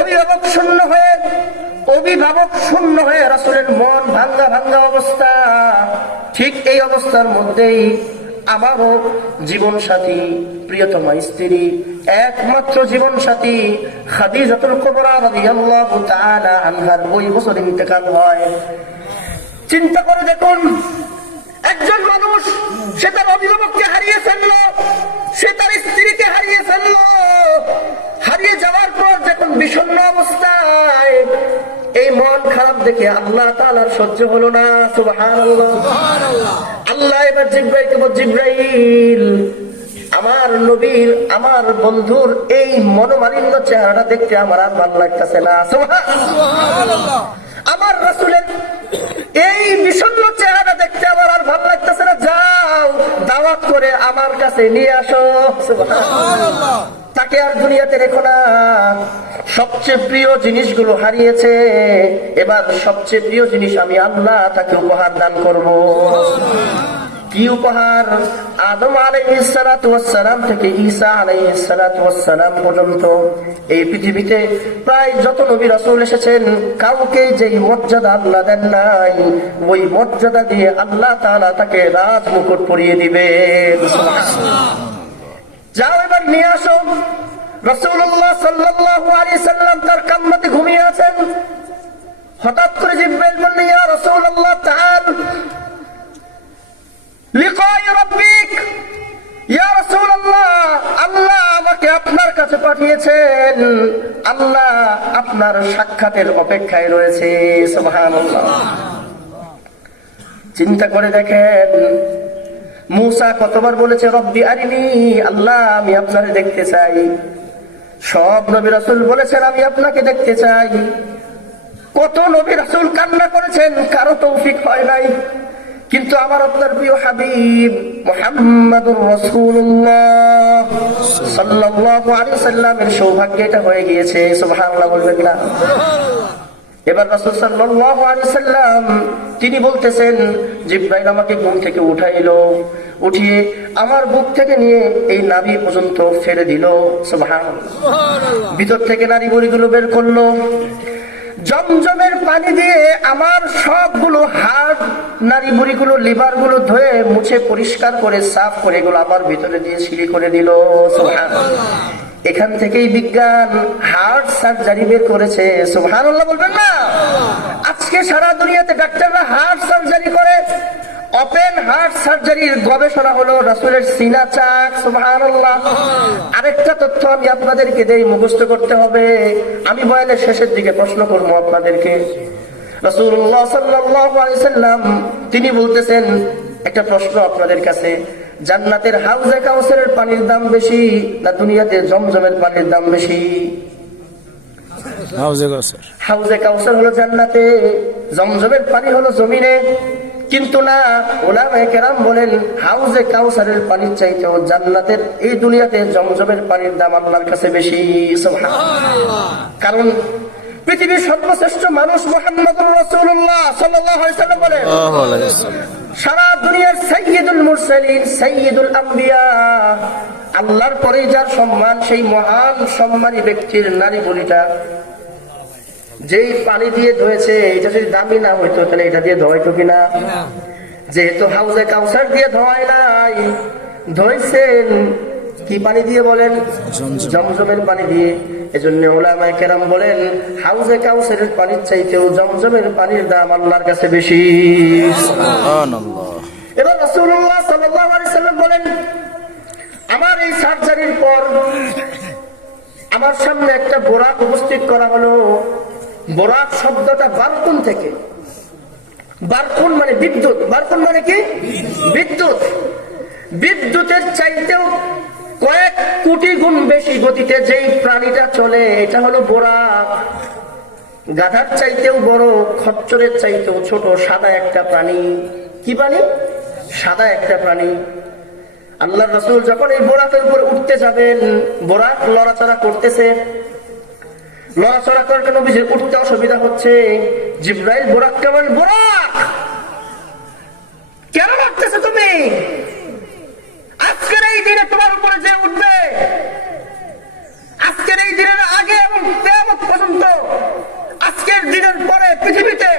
অভিভাবক শূন্য হয়ে রাসূলের মন ভাঙ্গা ভাঙ্গা অবস্থা। ঠিক এই অবস্থার মধ্যেই আমারও জীবন সাথী, প্রিয়তমা স্ত্রী, একমাত্র জীবন সাথী খাদিজাতুল কুবরা রাদিয়াল্লাহু তাআলা আনহার ওই বছর ইন্তেকাল হয়। চিন্তা করে দেখুন, একজন মানুষ সে তার অভিভাবককে হারিয়ে ফেলল, সে তার স্ত্রীকে হারিয়ে ফেলল। হারিয়ে যাওয়ার পর যখন বিষণ্ণ অবস্থায়, এই মন খারাপ দেখে আল্লাহ তাআলার সহ্য হলো না। সুবহানাল্লাহ। আল্লাহ এবার জিবরাইলকে বলে, জিবরাইল, আমার নবীর, আমার বন্ধুর এই মনোমালিন্য চেহারাটা দেখতে আমার আর ভালো লাগতেছে না। সুবহানাল্লাহ। আমার রাসূলের এই বিষণ্ণ চেহারা দেখতে আমার আর ভালো লাগতেছে না, যাও দাওয়াত করে আমার কাছে নিয়ে আসো। সুবহানাল্লাহ। তাকে আর দুনিয়াতে রেখো না। সবচেয়ে প্রিয় জিনিসগুলো হারিয়েছে, এবার সবচেয়ে প্রিয় জিনিস আমি আল্লাহ তাকে উপহার দান করব। কি উপহার? আদম আলাইহিস সালাতু ওয়াস সালাম থেকে ঈসা আলাইহিস সালাতু ওয়াস সালাম পর্যন্ত এই পৃথিবীতে প্রায় যত নবী রাসূল এসেছেন, কাউকে যেই মর্যাদা আল্লাহ দেন নাই, ওই মর্যাদা দিয়ে আল্লাহ তাআলা তাকে রাজ মুকুট পরিয়ে দিবেন। যাও এবার নিয়ে আসো। রাসূলুল্লাহ সাল্লাল্লাহু আলাইহি সাল্লাম তার কান্নাতে ঘুমিয়ে আছেন। হঠাৎ করে জিবরাইল বললেন, ইয়া রাসূলুল্লাহ তাআল লিকাই রাব্বিক, ইয়া রাসূলুল্লাহ, আল্লাহ আমাকে আপনার কাছে পাঠিয়েছেন, আল্লাহ আপনার সাক্ষাতের অপেক্ষায় রয়েছে। সুবহানাল্লাহ। চিন্তা করে দেখেন, মূসা কতবার বলেছে রব্বি আরিনি, আল্লাহ আমি আপনাকে দেখতে চাই। সব নবী রাসূল বলেছেন আমি আপনাকে দেখতে চাই। কত নবী রাসূল কান্না করেছেন, কারো তৌফিক হয় নাই। কিন্তু আমার আপনার প্রিয় হাবিব মুহাম্মাদুর রাসূলুল্লাহ সাল্লাল্লাহু আলাইহি সাল্লামের সৌভাগ্য এটা হয়ে গিয়েছে। সুবহানাল্লাহ বলবেন না? এবার রাসূল সাল্লাল্লাহু আলাইহি সাল্লাম তিনি বলতেছেন, জিবরাইল আমাকে ঘুম থেকে উঠাইলো, উঠিয়ে আমার বুক থেকে নিয়ে এই নাভি পর্যন্ত ফেলে দিল। সুবহানাল্লাহ। ভিতর থেকে নারী বুড়িগুলো বের করলো, জমজমের পানি দিয়ে আমার সবগুলো হাড়, নারী বুড়িগুলো, লিভার গুলো ধুয়ে মুছে পরিষ্কার করে সাফ করে এগুলো আমার ভিতরে দিয়ে সিঁড়ি করে দিল। সুবহানাল্লাহ। এখান থেকেই বিজ্ঞান হার্ট সার্জারি বের করেছে। সুবহানাল্লাহ বলবেন না? আজকে সারা দুনিয়াতে ডাক্তাররা হার্ট সার্জারি করে। ওপেন হার্ট সার্জারির গবেষণা হলো রাসূলের সিনা চাক। সুবহানাল্লাহ। আরেকটা তথ্য আমি আপনাদেরকে দেই, মুখস্থ করতে হবে। আমি বয়ানের শেষের দিকে প্রশ্ন করবো আপনাদেরকে। রাসূলুল্লাহ সাল্লাল্লাহু আলাইহি সাল্লাম তিনি বলতেছেন, একটা প্রশ্ন আপনাদের কাছে, জান্নাতের হাউজে কাউসারের পানির দাম বেশি না দুনিয়াতে জমজমের পানির দাম বেশি? হাউজে কাউসার হলো জান্নাতে, জমজমের পানি হলো জমিনে। কিন্তু না, উলামায়ে কেরাম বলেন হাউজে কাউসারের পানির চাইতেও জান্নাতের এই দুনিয়াতে জমজমের পানির দাম আল্লাহর কাছে বেশি। সুবহানাল্লাহ। কারণ পৃথিবীর সর্বশ্রেষ্ঠ মানুষ মুহাম্মদুর রাসূলুল্লাহ সাল্লাল্লাহু আলাইহি ওয়াসাল্লাম বলেন, সাল্লাল্লাহু আলাইহি ওয়াসাল্লাম, সারা দুনিয়ার সাইয়্যিদুল মুরসালিন, সাইয়্যিদুল আম্বিয়া, আল্লাহর পরে যার সম্মান, সেই মহান সম্মানী ব্যক্তির নারী বলিটা যেই পানি দিয়ে ধুয়েছে, এটা যদি দামি না হইতো তাহলে এটা দিয়ে ধোয়াইতো কিনা? যেহেতু হাউজে কাউসার দিয়ে ধোয়ায় নাই, ধুইছেন কি পানি দিয়ে বলেন? জমজমের পানি দিয়ে। এজন্য উলামায়ে কেরাম বলেন হাউজে কাউসারের পানির চাইতেও জমজমের পানির দাম আল্লাহর কাছে বেশি। সুবহানাল্লাহ। এবার রাসূলুল্লাহ সাল্লাল্লাহু আলাইহি সাল্লাম বলেন, আমার এই সার্জারির পর আমার সামনে একটা বোরাক উপস্থিত করা হলো। বোরাক শব্দটা বারকুন থেকে, বারকুন মানে বিদ্যুৎ, বারকুন মানে কি? বিদ্যুৎ। বিদ্যুতের চাইতেও কয়েক কোটি গুণ বেশি গতিতে যেই প্রাণীটা চলে, এটা হলো বোরাক। গাধার চাইতেও বড়, খচ্চরের চাইতেও ছোট, সাদা একটা প্রাণী। কি প্রাণী? সাদা একটা প্রাণী। আল্লাহর রাসূল যখন এই বোরাকের উপর উঠতে যাবেন, বোরাক লড়াচড়া করতেছে, লড়াচড়া করার কারণে নবীজির উঠতে অসুবিধা হচ্ছে। জিবরাইল বোরাককে বলেন, বোরাক কেন লাগতেছে তুমি? আজকের এই দিনে তোমার উপরে যে উঠবে, আজকের এই দিনের আগে এবং কিয়ামত পর্যন্ত, আজকের দিনের পরে পৃথিবীতে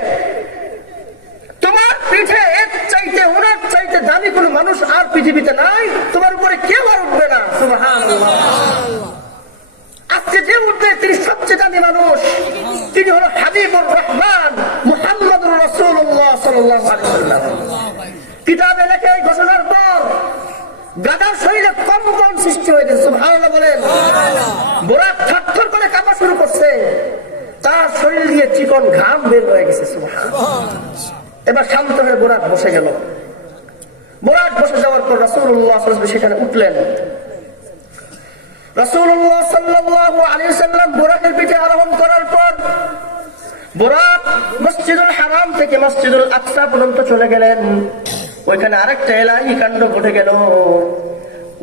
তোমার পিঠে এর চাইতে, ওনার চাইতে দামি কোনো মানুষ আর পৃথিবীতে নাই, তোমার উপরে কেউ আর উঠবে না। সুবহানাল্লাহ। আজকে যে উঠবে তিনি সবচেয়ে দামি মানুষ, তিনি হলো হাবিবুর রহমান মুহাম্মদুর রাসূলুল্লাহ সাল্লাল্লাহু আলাইহি ওয়াসাল্লাম। কিতাবে লেখে এই ঘোষণার পর গাদার শরীরে কম্পন সৃষ্টি হয়ে গেছে। সুবহানাল্লাহ বলেন। বোরাক থরথর করে কাঁপা শুরু করছে, তার শরীর দিয়ে চিকন ঘাম বের হয়ে গেছে। সুবহানাল্লাহ। এবার শান্ত হয়ে বোরাক বসে গেল। বোরাক বসে যাওয়ার পর রাসূলুল্লাহ সাল্লাল্লাহু আলাইহি ওয়াসাল্লাম সেখানে উঠলেন। রাসূলুল্লাহ সাল্লাল্লাহু আলাইহি ওয়াসাল্লাম বোরাকের পিঠে আরোহণ করার পর বোরাক মসজিদুল হারাম থেকে মসজিদুল আকসা পর্যন্ত চলে গেলেন। ওইখানে আরেকটা এলাহি কাণ্ড ঘটে গেল।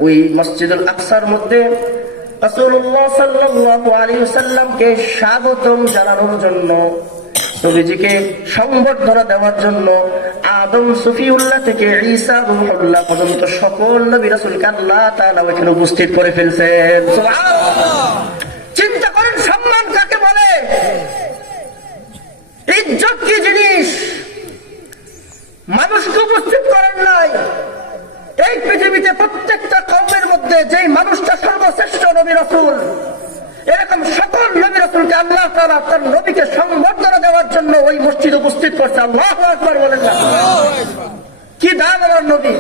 ওই মসজিদুল আকসার মধ্যে রাসূলুল্লাহ সাল্লাল্লাহু আলাইহি ওয়াসাল্লামকে স্বাগতম জানানোর জন্য, নবীজিকে সংবর্ধনা দেওয়ার জন্য আদম সফিউল্লাহ থেকে ঈসা রূহুল্লাহ পর্যন্ত সকল নবী রাসূলকে আল্লাহ তাআলা ওইখানে উপস্থিত করে ফেলছেন। সুবহানাল্লাহ। চিন্তা করেন সম্মান কাকে বলে, ইজ্জত কি জিনিস। মানুষকে উপস্থিত করেন নাই। এই পৃথিবীতে প্রত্যেকটা কওমের মধ্যে যেই মানুষটা সর্বশ্রেষ্ঠ নবী রাসূল, এরকম সকল নবী রাসূলকে আল্লাহ তাআলা তার নবীকে সংবর্ধনা দেওয়ার জন্য ওই মসজিদে উপস্থিত করছে। আল্লাহু আকবার বলেন না? কি দাম আমার নবী।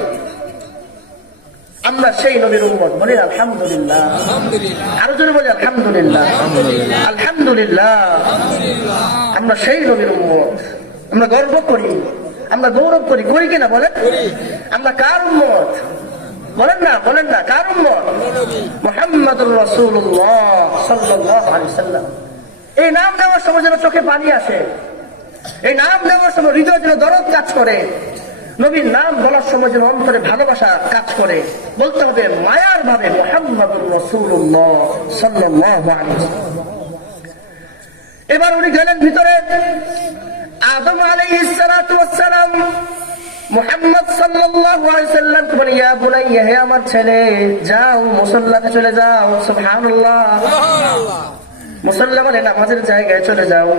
আমরা সেই নবীর উম্মত, বলি আলহামদুলিল্লাহ। আরো জোরে বলি আলহামদুলিল্লাহ। আলহামদুলিল্লাহ। আমরা সেই নবীর উম্মত। আমরা গর্ব করি, আমরা গৌরব করি, করি কিনা বলেন? আমরা কার উম্মত বলেন না? বলেন না কার উম্মত? মুহাম্মদুর রাসূলুল্লাহ সাল্লাল্লাহু আলাইহি ওয়াসাল্লাম। এই নাম দেওয়ার সময় যেন চোখে পানি আসে, এই নাম দেওয়ার সময় হৃদয় যেন দরদ কাজ করে, নবীর নাম বলার সময় যেন অন্তরে ভালোবাসা কাজ করে। বলতে হবে মায়ার ভাবে মুহাম্মদুর রাসূলুল্লাহ সাল্লাল্লাহু আলাইহি ওয়াসাল্লাম। এবার উনি গেলেন ভিতরে। আদম আলাইহিস সালাতু ওয়াস সালাম মুহাম্মদ সাল্লাল্লাহু আলাইহি ওয়াসাল্লাম বলে, ইয়া বুনাইয়া, হে আমার ছেলে, যাও মুসল্লাতে চলে যাও। সুবহানাল্লাহ। মুসল্লা মানে নামাজের জায়গায় চলে যাও।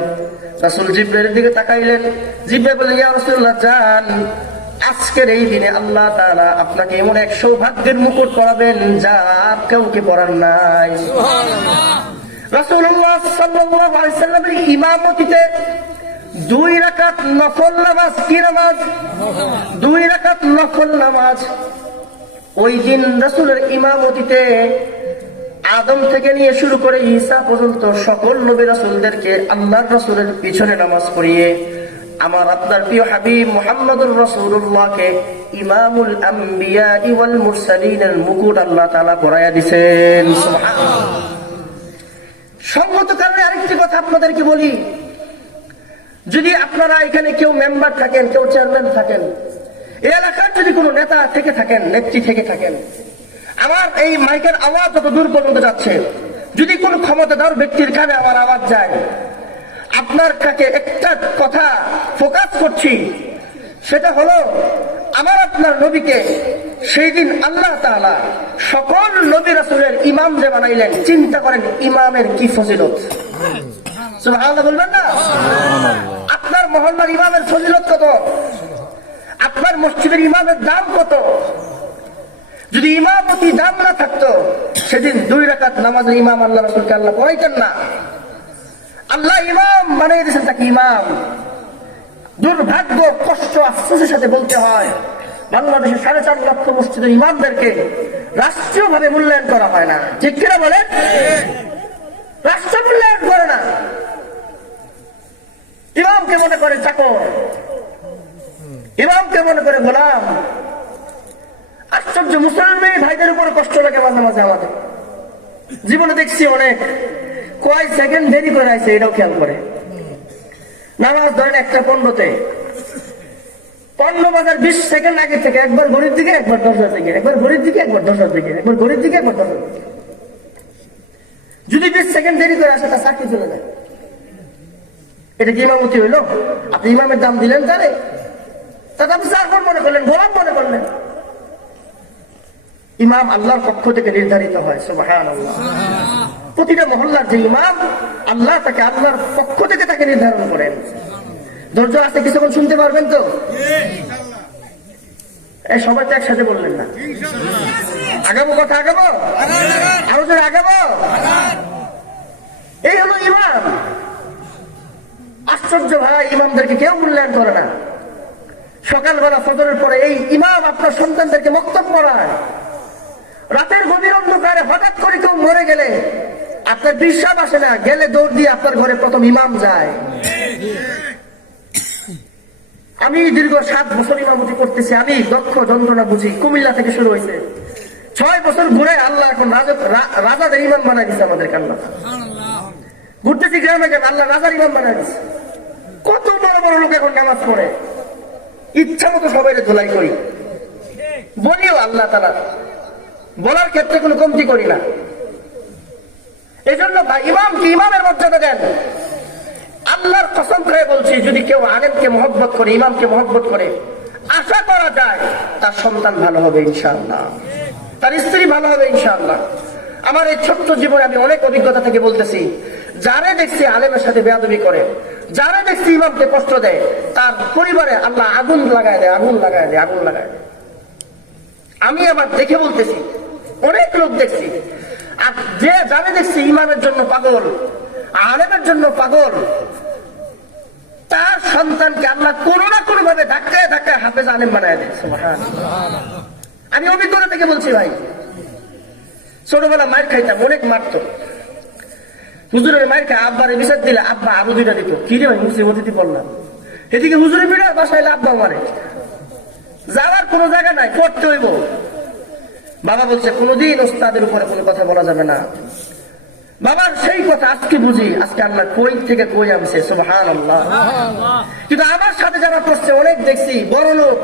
রাসূল জিবরাইলের দিকে তাকাইলেন। জিবরাইল বলে, ইয়া রাসূলুল্লাহ, যান, আজকের এই দিনে আল্লাহ তাআলা আপনাকে এমন এক সৌভাগ্যের মুকুট পরাবেন যা আর কাউকে পরার নাই। সুবহানাল্লাহ। রাসূলুল্লাহ সাল্লাল্লাহু আলাইহি ওয়াসাল্লামের ইমামতিতে 2 রাকাত নফল নামাজ। কি নামাজ? 2 রাকাত নফল নামাজ। ওই দিন রাসূলের ইমামতিতে আদম থেকে নিয়ে শুরু করে ঈসা পর্যন্ত সকল নবী রাসূলদেরকে আল্লাহর রাসূলের পিছনে নামাজ পড়িয়ে আমার আপনার প্রিয় হাবিব মুহাম্মদুর রাসূলুল্লাহকে ইমামুল আম্বিয়া ওয়াল মুরসালিনের মুকুট আল্লাহ তাআলা পরাইয়া দিয়েছেন। সুবহানাল্লাহ। সঙ্গত কারণে আরেকটি কথা আপনাদেরকে বলি, যদি আপনারা এখানে কেউ মেম্বার থাকেন, কেউ চেয়ারম্যান থাকেন, এই এলাকার যদি কোনো নেতা থেকে থাকেন, নেত্রী থেকে থাকেন, আমার এই মাইকের আওয়াজ যত দূর পর্যন্ত যাচ্ছে, যদি কোন ক্ষমতাধর ব্যক্তির কানে আমার আওয়াজ যায়, আপনার কাছে একটা কথা ফোকাস করছি, সেটা হলো আমার আপনার নবীকে সেই দিন আল্লাহ তাআলা সকল নবী রাসূলের ইমাম যে বানাইলেন, চিন্তা করেন ইমামের কি ফজিলত। সুবহানাল্লাহ বলবেন না? আপনার মহল্লার ইমামের ফজিলত কত, আপনার মসজিদের ইমামের দাম কত। যদি ইমামতি দাম না থাকতো, সেদিন 2 রাকাত নামাজের ইমাম আল্লাহ রাসূলকে আল্লাহ পড়াইতেন না। আল্লাহ ইমাম বানিয়ে দিয়েছেন তাকে ইমাম। দুর্ভাগ্য, কষ্ট, আফসোসের সাথে বলতে হয়, বাংলাদেশের 4.5 লক্ষ মসজিদের ইমামদেরকে রাষ্ট্রীয় ভাবে মূল্যায়ন করা হয় না। ঠিক কিনা বলেন? রাষ্ট্র মূল্যায়ন করে না, ইমামকে মনে করে চাকর, ইমামকে মনে করে গোলাম। আশ্চর্য, মুসলমান ভাইদের উপর কষ্ট লাগে মাঝে মাঝে। আমাদের জীবনে দেখছি অনেক, কয় সেকেন্ড দেরি করে আছে এটাও খেয়াল করে। নামাজ ধরেন 1:15-তে, 15 বাজার 20 সেকেন্ড আগে থেকে একবার ঘড়ির দিকে, একবার দরজার দিকে, একবার ঘড়ির দিকে, একবার দরজার দিকে, একবার ঘড়ির দিকে, একবার দরজার দিকে। যদি 20 সেকেন্ড দেরি করে আসে, তা চাকরি চলে যায়। এটা কি ইমামতি হইল? আপনি ইমামের দাম দিলেন তারে, তাতে আপনি চাকর মনে করলেন, গোলাম মনে করলেন। ইমাম আল্লাহর পক্ষ থেকে নির্ধারিত হয়। সুবহানাল্লাহ। প্রতিটা মহল্লার যে ইমাম, আল্লাহ তাকে আল্লাহর পক্ষ থেকে তাকে নির্ধারণ করেন। ধৈর্য আছে, কিছুক্ষণ শুনতে পারবেন তো? এই সবাই তো একসাথে বললেন না। আগাবো, কথা আগাবো, আরো জোরে আগাবো। এই হলো ইমাম। আশ্চর্য ভাই, ইমামদেরকে কেউ মূল্যায়ন করে না। সকালবেলা ফজরের পরে এই ইমাম আপনার সন্তানদেরকে মক্তব পড়ায়। রাতের গভীর অন্ধকারে হঠাৎ করে কেউ মরে গেলে আপনার বিশ্বাস আসে না, গেলে দৌড় দিয়ে আপনার ঘরে প্রথম ইমাম যায়। আমি দীর্ঘ 7 বছর ইমামতি করতেছি, আমি দক্ষ, যন্ত্রণা বুঝি। কুমিল্লা থেকে শুরু হয়েছে, 6 বছর ঘুরে আল্লাহ এখন রাজাদের ইমাম বানাই দিচ্ছে আমাদের। আল্লাহ ঘুরতেছি গ্রামে গ্রামে, আল্লাহ রাজার ইমাম বানাই দিচ্ছে। কত বড় বড় লোক এখন নামাজ পড়ে, ইচ্ছা মতো সবাই ধোলাই করি, বলিও আল্লাহ তাআলা বলার ক্ষেত্রে কোনো কমতি করি না। এই জন্য ভাই, ইমামকে ইমামের মর্যাদা দেন। আল্লাহর কসম করে বলছি, যদি কেউ আলেমকে মহব্বত করে, ইমামকে মহব্বত করে, আশা করা যায় তার সন্তান ভালো হবে ইনশাআল্লাহ, তার স্ত্রী ভালো হবে ইনশাআল্লাহ। আমার এই ছোট্ট জীবনে আমি অনেক অভিজ্ঞতা থেকে বলতেছি, যারা দেখছি আলেমের সাথে বেয়াদবি করে, যারা দেখছি ইমামকে কষ্ট দেয়, তার পরিবারে আল্লাহ আগুন লাগায় দেয়, আগুন লাগায় দেয়, আগুন লাগায় দেয়। আমি আবার দেখে বলতেছি, অনেক লোক দেখছি। আর যে যারা দেখছি ইমামের জন্য পাগল, আলেমের জন্য পাগল, তার সন্তানকে আল্লাহ কোনো না কোনো ভাবে ধাক্কায় ধাক্কায় হাফেজ আলেম বানায় দেয়। সুবহানাল্লাহ। আমি অভিজ্ঞতা থেকে বলছি ভাই। ছোটবেলা মায়ের খাইতাম, অনেক মারতো। হুজুরের মায়ের খাই, আব্বারে বিচার দিলে আব্বা আরো 2টা দিত। কি রে ভাই, মুসিবতিতে পড়লাম। এদিকে হুজুরের বিড়ার বাসায় আব্বা মারে, যাওয়ার কোনো জায়গা নাই, পড়তে হইব। বাবা বলছে কোনোদিন ওস্তাদের উপরে কোনো কথা বলা যাবে না। বাবার সেই কথা আজকে বুঝি, আজকে আল্লাহ কই থেকে কই আনছে। সুবহানাল্লাহ। কিন্তু আমার সাথে যারা করছে, অনেক দেখছি বড় লোক,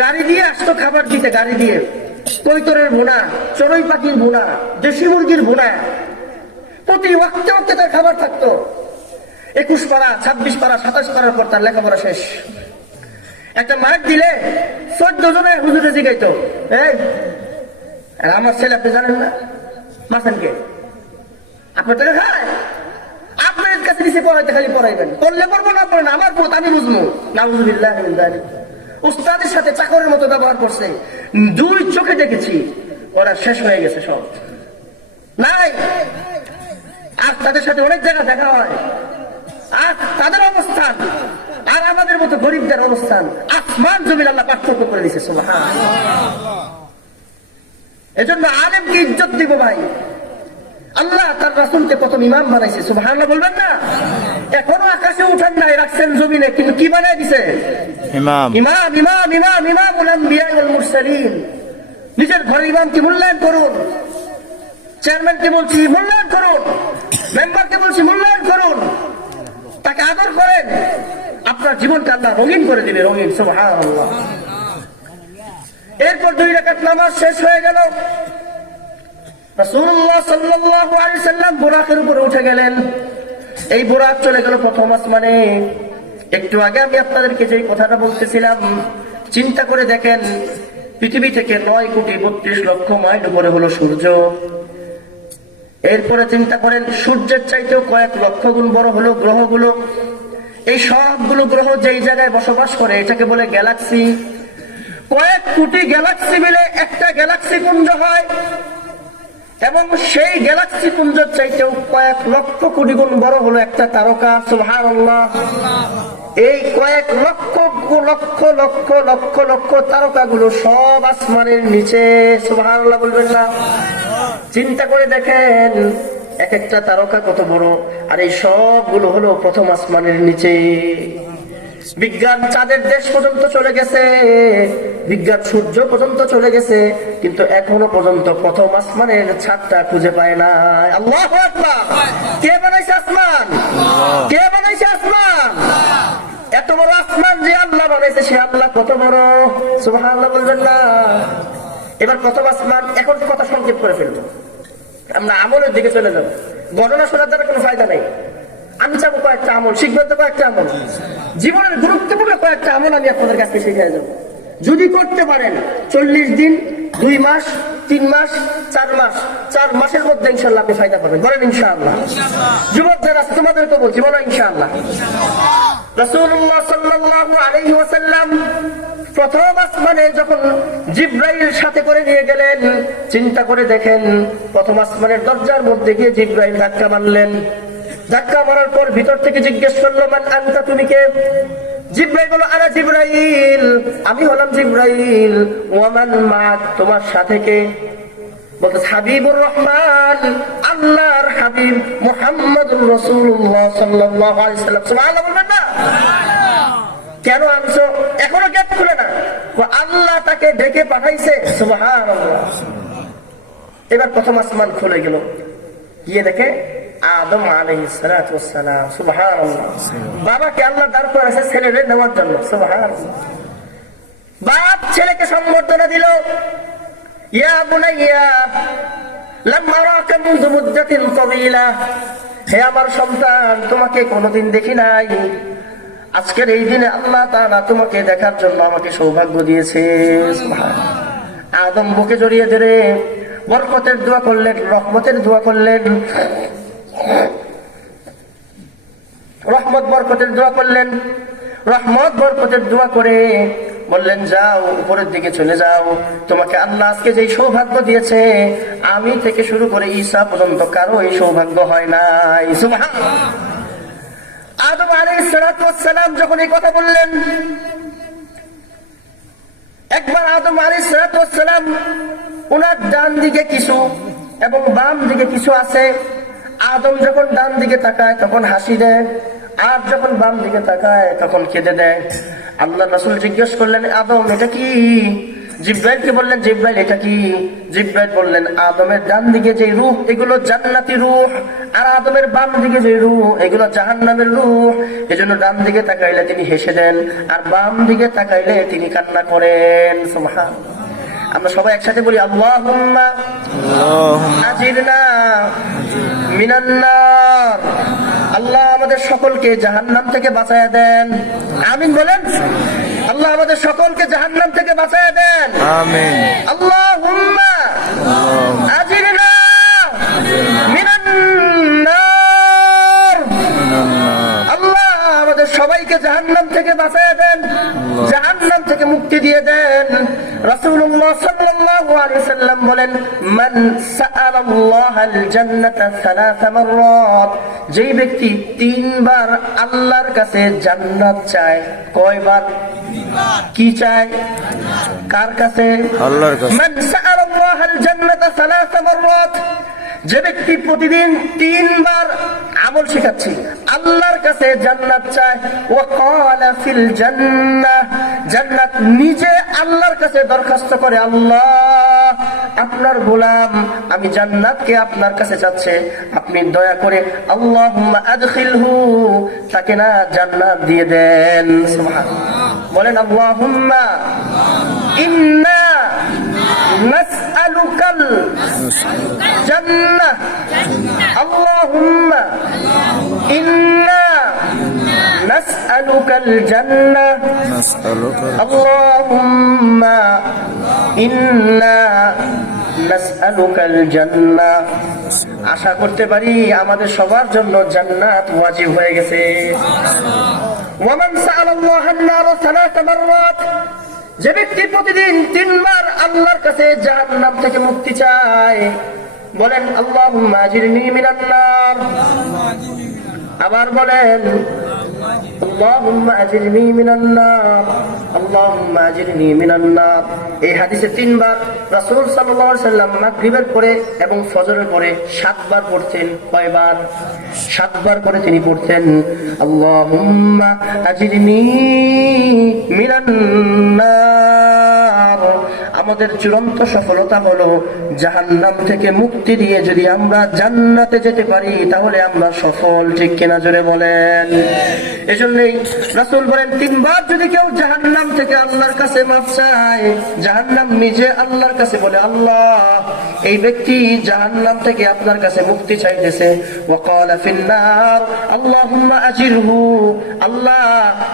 গাড়ি দিয়ে আসতো খাবার দিতে, গাড়ি দিয়ে কৈতরের ভুনা, চড়ুই পাখির ভুনা, দেশি মুরগির ভুনা, প্রতি ওয়াক্তে ওয়াক্তে তার খাবার থাকতো। 21 পারা, 26 পারা, 27 পারার পর তার লেখাপড়া শেষ। একটা মাইক দিলে 14 জনে হুজুরে জিগাইতো, এই আমার ছেলে আপনি জানেন না, মাসেন কে আপনার টাকা খায়, আপনার কাছে নিচে পড়াইতে খালি পড়াইবেন, পড়লে পড়বো না পড়ে না, আমার পথ আমি বুঝবো। নাউযুবিল্লাহি মিন যালিক। উস্তাদের সাথে চাকরের মতো ব্যবহার করছে, 2 চোখে দেখেছি। ওরা শেষ হয়ে গেছে, সব নাই। আর তাদের সাথে অনেক জায়গা দেখা হয়, আর তাদের অবস্থান আর আমাদের মতো গরিবদের অবস্থান আসমান জমিন আল্লাহ পার্থক্য করে দিয়েছে। সুবহানাল্লাহ। এজন্য আলেমকে ইজ্জত দিব ভাই। আল্লাহ তার রাসূলকে প্রথম ইমাম বানাইছে। সুবহানাল্লাহ বলবেন না? এখনো আকাশে উঠান নাই, রাখছেন জমিনে, কিন্তু কি বানাই দিছে? ইমাম। ইমাম ইমাম ইমাম ইমামুল আম্বিয়া ওয়াল মুরসালিন। নিজের ঘরে ইমামকে মূল্যায়ন করুন। চেয়ারম্যানকে বলছি মূল্যায়ন করুন, মেম্বারকে বলছি মূল্যায়ন করুন। তাকে আদর করেন, আপনার জীবনটা আল্লাহ রঙিন করে দিবে, রঙিন। সুবহানাল্লাহ। এরপর 2 রাকাত নামাজ শেষ হয়ে গেল। রাসূলুল্লাহ সাল্লাল্লাহু আলাইহি সাল্লাম বুরাকের উপরে উঠে গেলেন। এই বুরাক চলে গেল প্রথম আসমানে। একটু আগে আমি আপনাদেরকে যে কথাটা বলতেছিলাম, চিন্তা করে দেখেন, পৃথিবী থেকে 9,32,00,000 মাইল উপরে হলো সূর্য। এরপরে চিন্তা করেন, সূর্যের চাইতেও কয়েক লক্ষ গুণ বড় হলো গ্রহগুলো। এই সবগুলো গ্রহ যেই জায়গায় বসবাস করে এটাকে বলে গ্যালাক্সি। কয়েক কোটি গ্যালাক্সি মিলে একটা গ্যালাক্সি পুঞ্জ হয়, এবং সেই গ্যালাক্সি পুঞ্জের চাইতেও কয়েক লক্ষ কোটি গুণ বড় হলো একটা তারকা। সুবহানাল্লাহ। এই কয়েক লক্ষ লক্ষ লক্ষ লক্ষ লক্ষ তারকাগুলো সব আসমানের নিচে। সুবহানাল্লাহ বলবেন না? চিন্তা করে দেখেন এক একটা তারকা কত বড়, আর এই সবগুলো হলো প্রথম আসমানের নিচে। বিজ্ঞান চাঁদের দেশ পর্যন্ত চলে গেছে, বিজ্ঞান সূর্য পর্যন্ত চলে গেছে, কিন্তু এখনো পর্যন্ত প্রথম আসমানের ছাদটা খুঁজে পায় না। আল্লাহু আকবার। কে বানাইছে আসমান? কে বানাইছে আসমান? এত বড় আসমান যে আল্লাহ বানাইছে, সে আল্লাহ কত বড়। সুবহানাল্লাহ বলবেন না? এবার প্রথম আসমান। এখন কথা সংক্ষেপ করে ফেলবো, আমরা আমলের দিকে চলে যাবো। গণনা শোনার দ্বারা কোনো ফায়দা নেই। আমি চাবো কয়েকটা আমল শিখবেন, তো কয়েকটা আমল, জীবনের গুরুত্বপূর্ণ কয়েকটা আমল আমি আপনাদের কাছে শিখে যাবো। যদি করতে পারেন 40 দিন, 2 মাস, 3 মাস, 4 মাস, 4 মাসের মধ্যে ইনশাআল্লাহ আপনি ফায়দা পাবেন। বলেন ইনশাআল্লাহ। যুবক যারা তোমাদেরকে বলছি, বলো ইনশাআল্লাহ। রাসূলুল্লাহ সাল্লাল্লাহু আলাইহি ওয়াসাল্লাম প্রথম আসমানে যখন জিবরাইল সাথে করে নিয়ে গেলেন, চিন্তা করে দেখেন, প্রথম আসমানের দরজার মধ্যে গিয়ে জিবরাইল ধাক্কা মারলেন। ধাক্কা মারার পর ভিতর থেকে জিজ্ঞেস করলো, মান আনতা, তুমি কে? জিবরাইল বলল, আনা জিবরাইল, আমি হলাম জিবরাইল। ওয়ামান মাক, তোমার সাথে কে? বলতে হাবিবুর রহমান, আল্লাহর হাবিব মুহাম্মদুর রাসূলুল্লাহ সাল্লাল্লাহু আলাইহি ওয়াসাল্লাম। সুবহানাল্লাহ বলবেন না? কেন আনছো? এখনো গেট খুলে না, আল্লাহ তাকে ডেকে পাঠাইছে। সুবহানাল্লাহ। এবার প্রথম আসমান খুলে গেল, গিয়ে দেখে আদম আলাইহিস সালাতু ওয়াস সালাম। সুবহানাল্লাহ। বাবাকে আল্লাহ দাঁড় করেছে ছেলেরে নেওয়ার জন্য। সুবহানাল্লাহ। বাপ ছেলেকে সম্বর্ধনা দিল, ইয়া বুনাইয়া লাম আরাকা মুযু মুদ্দাতিন তাওয়িলা, হে আমার সন্তান, তোমাকে কোনোদিন দেখি নাই, আজকের এই দিনে আল্লাহ তাআলা তোমাকে দেখার জন্য আমাকে সৌভাগ্য দিয়েছে। সুবহানাল্লাহ। আদম বুকে জড়িয়ে ধরে বরকতের দোয়া করলেন, রহমতের দোয়া করলেন, রহমত বরকতের দোয়া করলেন। রহমত বরকতের দোয়া করে বললেন, যাও উপরের দিকে চলে যাও, তোমাকে আল্লাহ আজকে যেই সৌভাগ্য দিয়েছে, আমি থেকে শুরু করে ঈসা পর্যন্ত কারো এই সৌভাগ্য হয় নাই। সুবহানাল্লাহ। আদম আলাইহিস সালাতু ওয়াস সালাম যখন এই কথা বললেন, একবার আদম আলাইহিস সালাতু ওয়াস সালাম ওনার ডান দিকে কিছু এবং বাম দিকে কিছু আছে। আদম যখন ডান দিকে তাকায় তখন হাসি দেয়, আর যখন বাম দিকে তাকায় তখন কেঁদে দেয়। আল্লাহ রাসূল জিজ্ঞেস করলেন, আদম এটা কি? জিবরাইলকে বললেন, জিবরাইল এটা কি? জিবরাইল বললেন, আদমের ডান দিকে যে রূহ এগুলো জান্নাতি রূহ, আর আদমের বাম দিকে যে রূহ এগুলো জাহান্নামের রূহ। এজন্য ডান দিকে তাকাইলে তিনি হেসে দেন, আর বাম দিকে তাকাইলে তিনি কান্না করেন। সুবহানাল্লাহ। আমরা সবাই একসাথে বলি, আল্লাহুম্মা আজিরনা মিনান নার। আল্লাহ আমাদের সকলকে জাহান্নাম থেকে বাঁচায়া দেন। আমিন বলেন। আল্লাহ আমাদের সকলকে জাহান্নাম থেকে বাঁচায়া দেন। আমিন। আল্লাহুম্মা আজিরনা মিনান নার। আল্লাহ আমাদের সবাইকে জাহান্নাম থেকে বাঁচায়া দেন, জাহান্নাম থেকে মুক্তি দিয়ে দেন। রাসূলুল্লাহ সাল্লাল্লাহু আলাইহি সাল্লাম বলেন, মান সাআলাল্লাহাল জান্নাতা সালাসা মাররাত, যেই ব্যক্তি 3 বার আল্লাহর কাছে জান্নাত চায়। কয়বার? 3 বার। কি চায়? কার কাছে? আল্লাহর কাছে। মান সাআলাল্লাহাল জান্নাতা সালাসা মাররাত, যে ব্যক্তি প্রতিদিন 3 বার, আমল শেখাচ্ছি, আল্লাহর কাছে জান্নাত চায়। ওয়া ক্বালা ফিল জান্নাহ, জান্নাত নিজে আল্লাহর কাছে দরখাস্ত করে, আল্লাহ আপনার গোলাম, আমি জান্নাতকে আপনার কাছে চাচ্ছে, আপনি দয়া করে আল্লাহুম্মা আদখিলহু, তাকে না জান্নাত দিয়ে দেন। সুবহানাল্লাহ, বলেন আল্লাহুম্মা ইন্না নাসআলুকাল জান্নাহ, আল্লাহুম্মা ইন্না নাসআলুকাল জান্নাহ, نسألك আল্লাহুম্মা ইন্না নাসআলুকাল জান্নাহ। আশা করতে পারি আমাদের সবার জন্য জান্নাত ওয়াজিব হয়ে গেছে। ওয়ামান সাআলাল্লাহান নার সালাসা মাররাত, যে ব্যক্তি প্রতিদিন 3 বার আল্লাহর কাছে জাহান্নাম থেকে মুক্তি চায়, বলেন আল্লাহুম্মা আজিরনি মিনান নার। আবার বলেন আল্লাহুম্মা আজিরনি মিনান নার, আল্লাহুম্মা আজিরনি মিনান নার। এই হাদিসে 3 বার রাসূল সাল্লাল্লাহু আলাইহি সাল্লাম মাগরিবের পরে এবং ফজরের পরে 7 বার পড়তেন। কয়বার? 7 বার করে তিনি পড়তেন আল্লাহুম্মা আজিরনি মিনান নার। আমাদের চূড়ান্ত সফলতা হলো জাহান্নাম থেকে মুক্তি দিয়ে যদি আমরা জান্নাতে যেতে পারি তাহলে আমরা সফল, ঠিক কিনা জোরে বলেন। এজন্যই রাসূল বলেন 3 বার যদি কেউ জাহান্নাম থেকে আল্লাহর কাছে মাফ চায়, জাহান্নাম নিজে আল্লাহর কাছে বলে আল্লাহ এই ব্যক্তি জাহান্নাম থেকে আপনার কাছে মুক্তি চাইতেছে, ওয়াকালা ফিন্নার আল্লাহুম্মা আজিরহু, আল্লাহ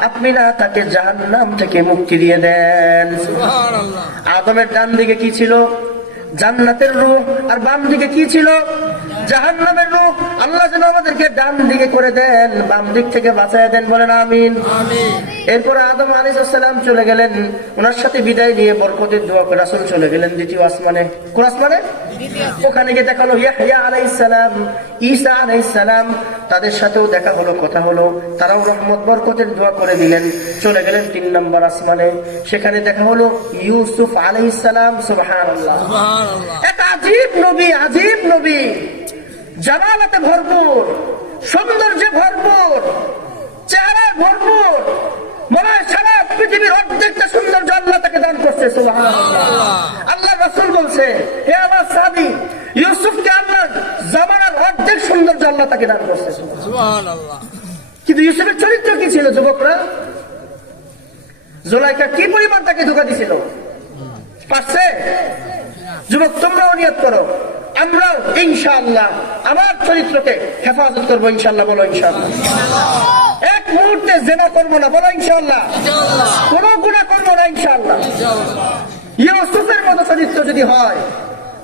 আপনি না তাকে জাহান্নাম থেকে মুক্তি দিয়ে দেন। সুবহানাল্লাহ। আদমের ডান দিকে কি ছিল? জান্নাতের রূহ, আর বাম দিকে কি ছিল? জাহান্নামের রূহ। আল্লাহ যেন আমাদেরকে ডান দিকে করে দেন, বাম দিক থেকে বাঁচায় দেন, বলেন আমিন। এরপর আদম আলাইহিস সালাম চলে গেলেন, ওনার সাথে বিদায় নিয়ে বরকতের দোয়া করে রাসূল চলে গেলেন দ্বিতীয় আসমানে। কোন আসমানে? ওখানে গিয়ে দেখা হলো ইয়াহইয়া আলাইহিস সালাম, ঈসা আলাইহিস সালাম, তাদের সাথেও দেখা হলো, কথা হলো, তারাও রহমত বরকতের দোয়া করে দিলেন। চলে গেলেন 3 নম্বর আসমানে, সেখানে দেখা হলো ইউসুফ আলাইহিস সালাম। সুবহানাল্লাহ, এক আজীব নবী, আজীব নবী, জামালাতে ভরপুর, সৌন্দর্যে ভরপুর, চেহারা ভরপুর, মনে হয় সারা পৃথিবীর অর্ধেকটা সৌন্দর্য আল্লাহ তাকে দান করছে। সুবহানাল্লাহ। আল্লাহ রাসূল বলছে, হে আমার সাহাবী, ইউসুফকে আল্লাহ জামানার অর্ধেক সৌন্দর্য আল্লাহ তাকে দান করছে। সুবহানাল্লাহ। কিন্তু ইউসুফের চরিত্র কি ছিল যুবকরা? জুলাইখা কি পরিমাণ তাকে ধোঁকা দিছিল, পারছে? যুবক তোমরাও নিয়ত করো, আমরাও ইনশাআল্লাহ আমার চরিত্রকে হেফাজত করবো ইনশাআল্লাহ। বলো ইনশাআল্লাহ। এক মুহূর্তে জেনা করবো না, বলো ইনশাআল্লাহ। কোনো গুনাহ করবো না ইনশাআল্লাহ। ইউসুফের মতো চরিত্র যদি হয়,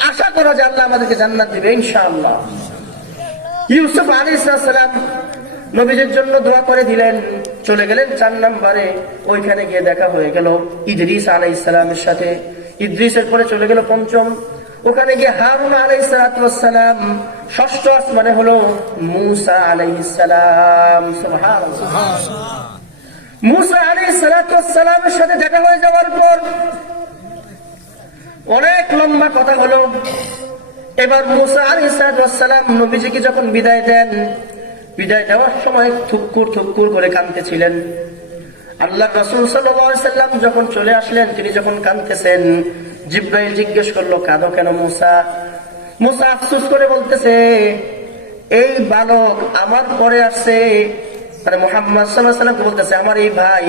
আশা করা যায় আল্লাহ আমাদেরকে জান্নাত দিবে ইনশাআল্লাহ। ইউসুফ আলাইহিস সালাম নবীদের জন্য দোয়া করে দিলেন, চলে গেলেন 4 নম্বরে। ওইখানে গিয়ে দেখা হয়ে গেল ইদ্রিস আলাইহিস সালামের সাথে। ইদ্রিসের পরে চলে গেল 5ম, ওখানে গিয়ে হারুন আলাইহিস সালাম। 6ষ্ঠ আসমানে হলো মূসা আলাইহিস সালাম। সুবহানাল্লাহ। মূসা আলাইহিস সালামের সাথে দেখা হয়ে যাওয়ার পর অনেক লম্বা কথা হলো। এবার মূসা আলাইহিস সালাম নবীজিকে যখন বিদায় দেন, বিদায় দেওয়ার সময় থুক্কুর থুক্কুর করে কাঁদতেছিলেন। আল্লাহ রাসূল সাল্লাল্লাহু আলাইহি সাল্লাম যখন চলে আসলেন, তিনি যখন কাঁদতেছেন, জিবরাইল জিজ্ঞেস করলো কাঁদো কেন মূসা? মূসা আফসোস করে বলতেছে, এই বালক আমার পরে আসছে, মানে মুহাম্মদ সাল্লাল্লাহু আলাইহি সাল্লাম বলতেছে আমার এই ভাই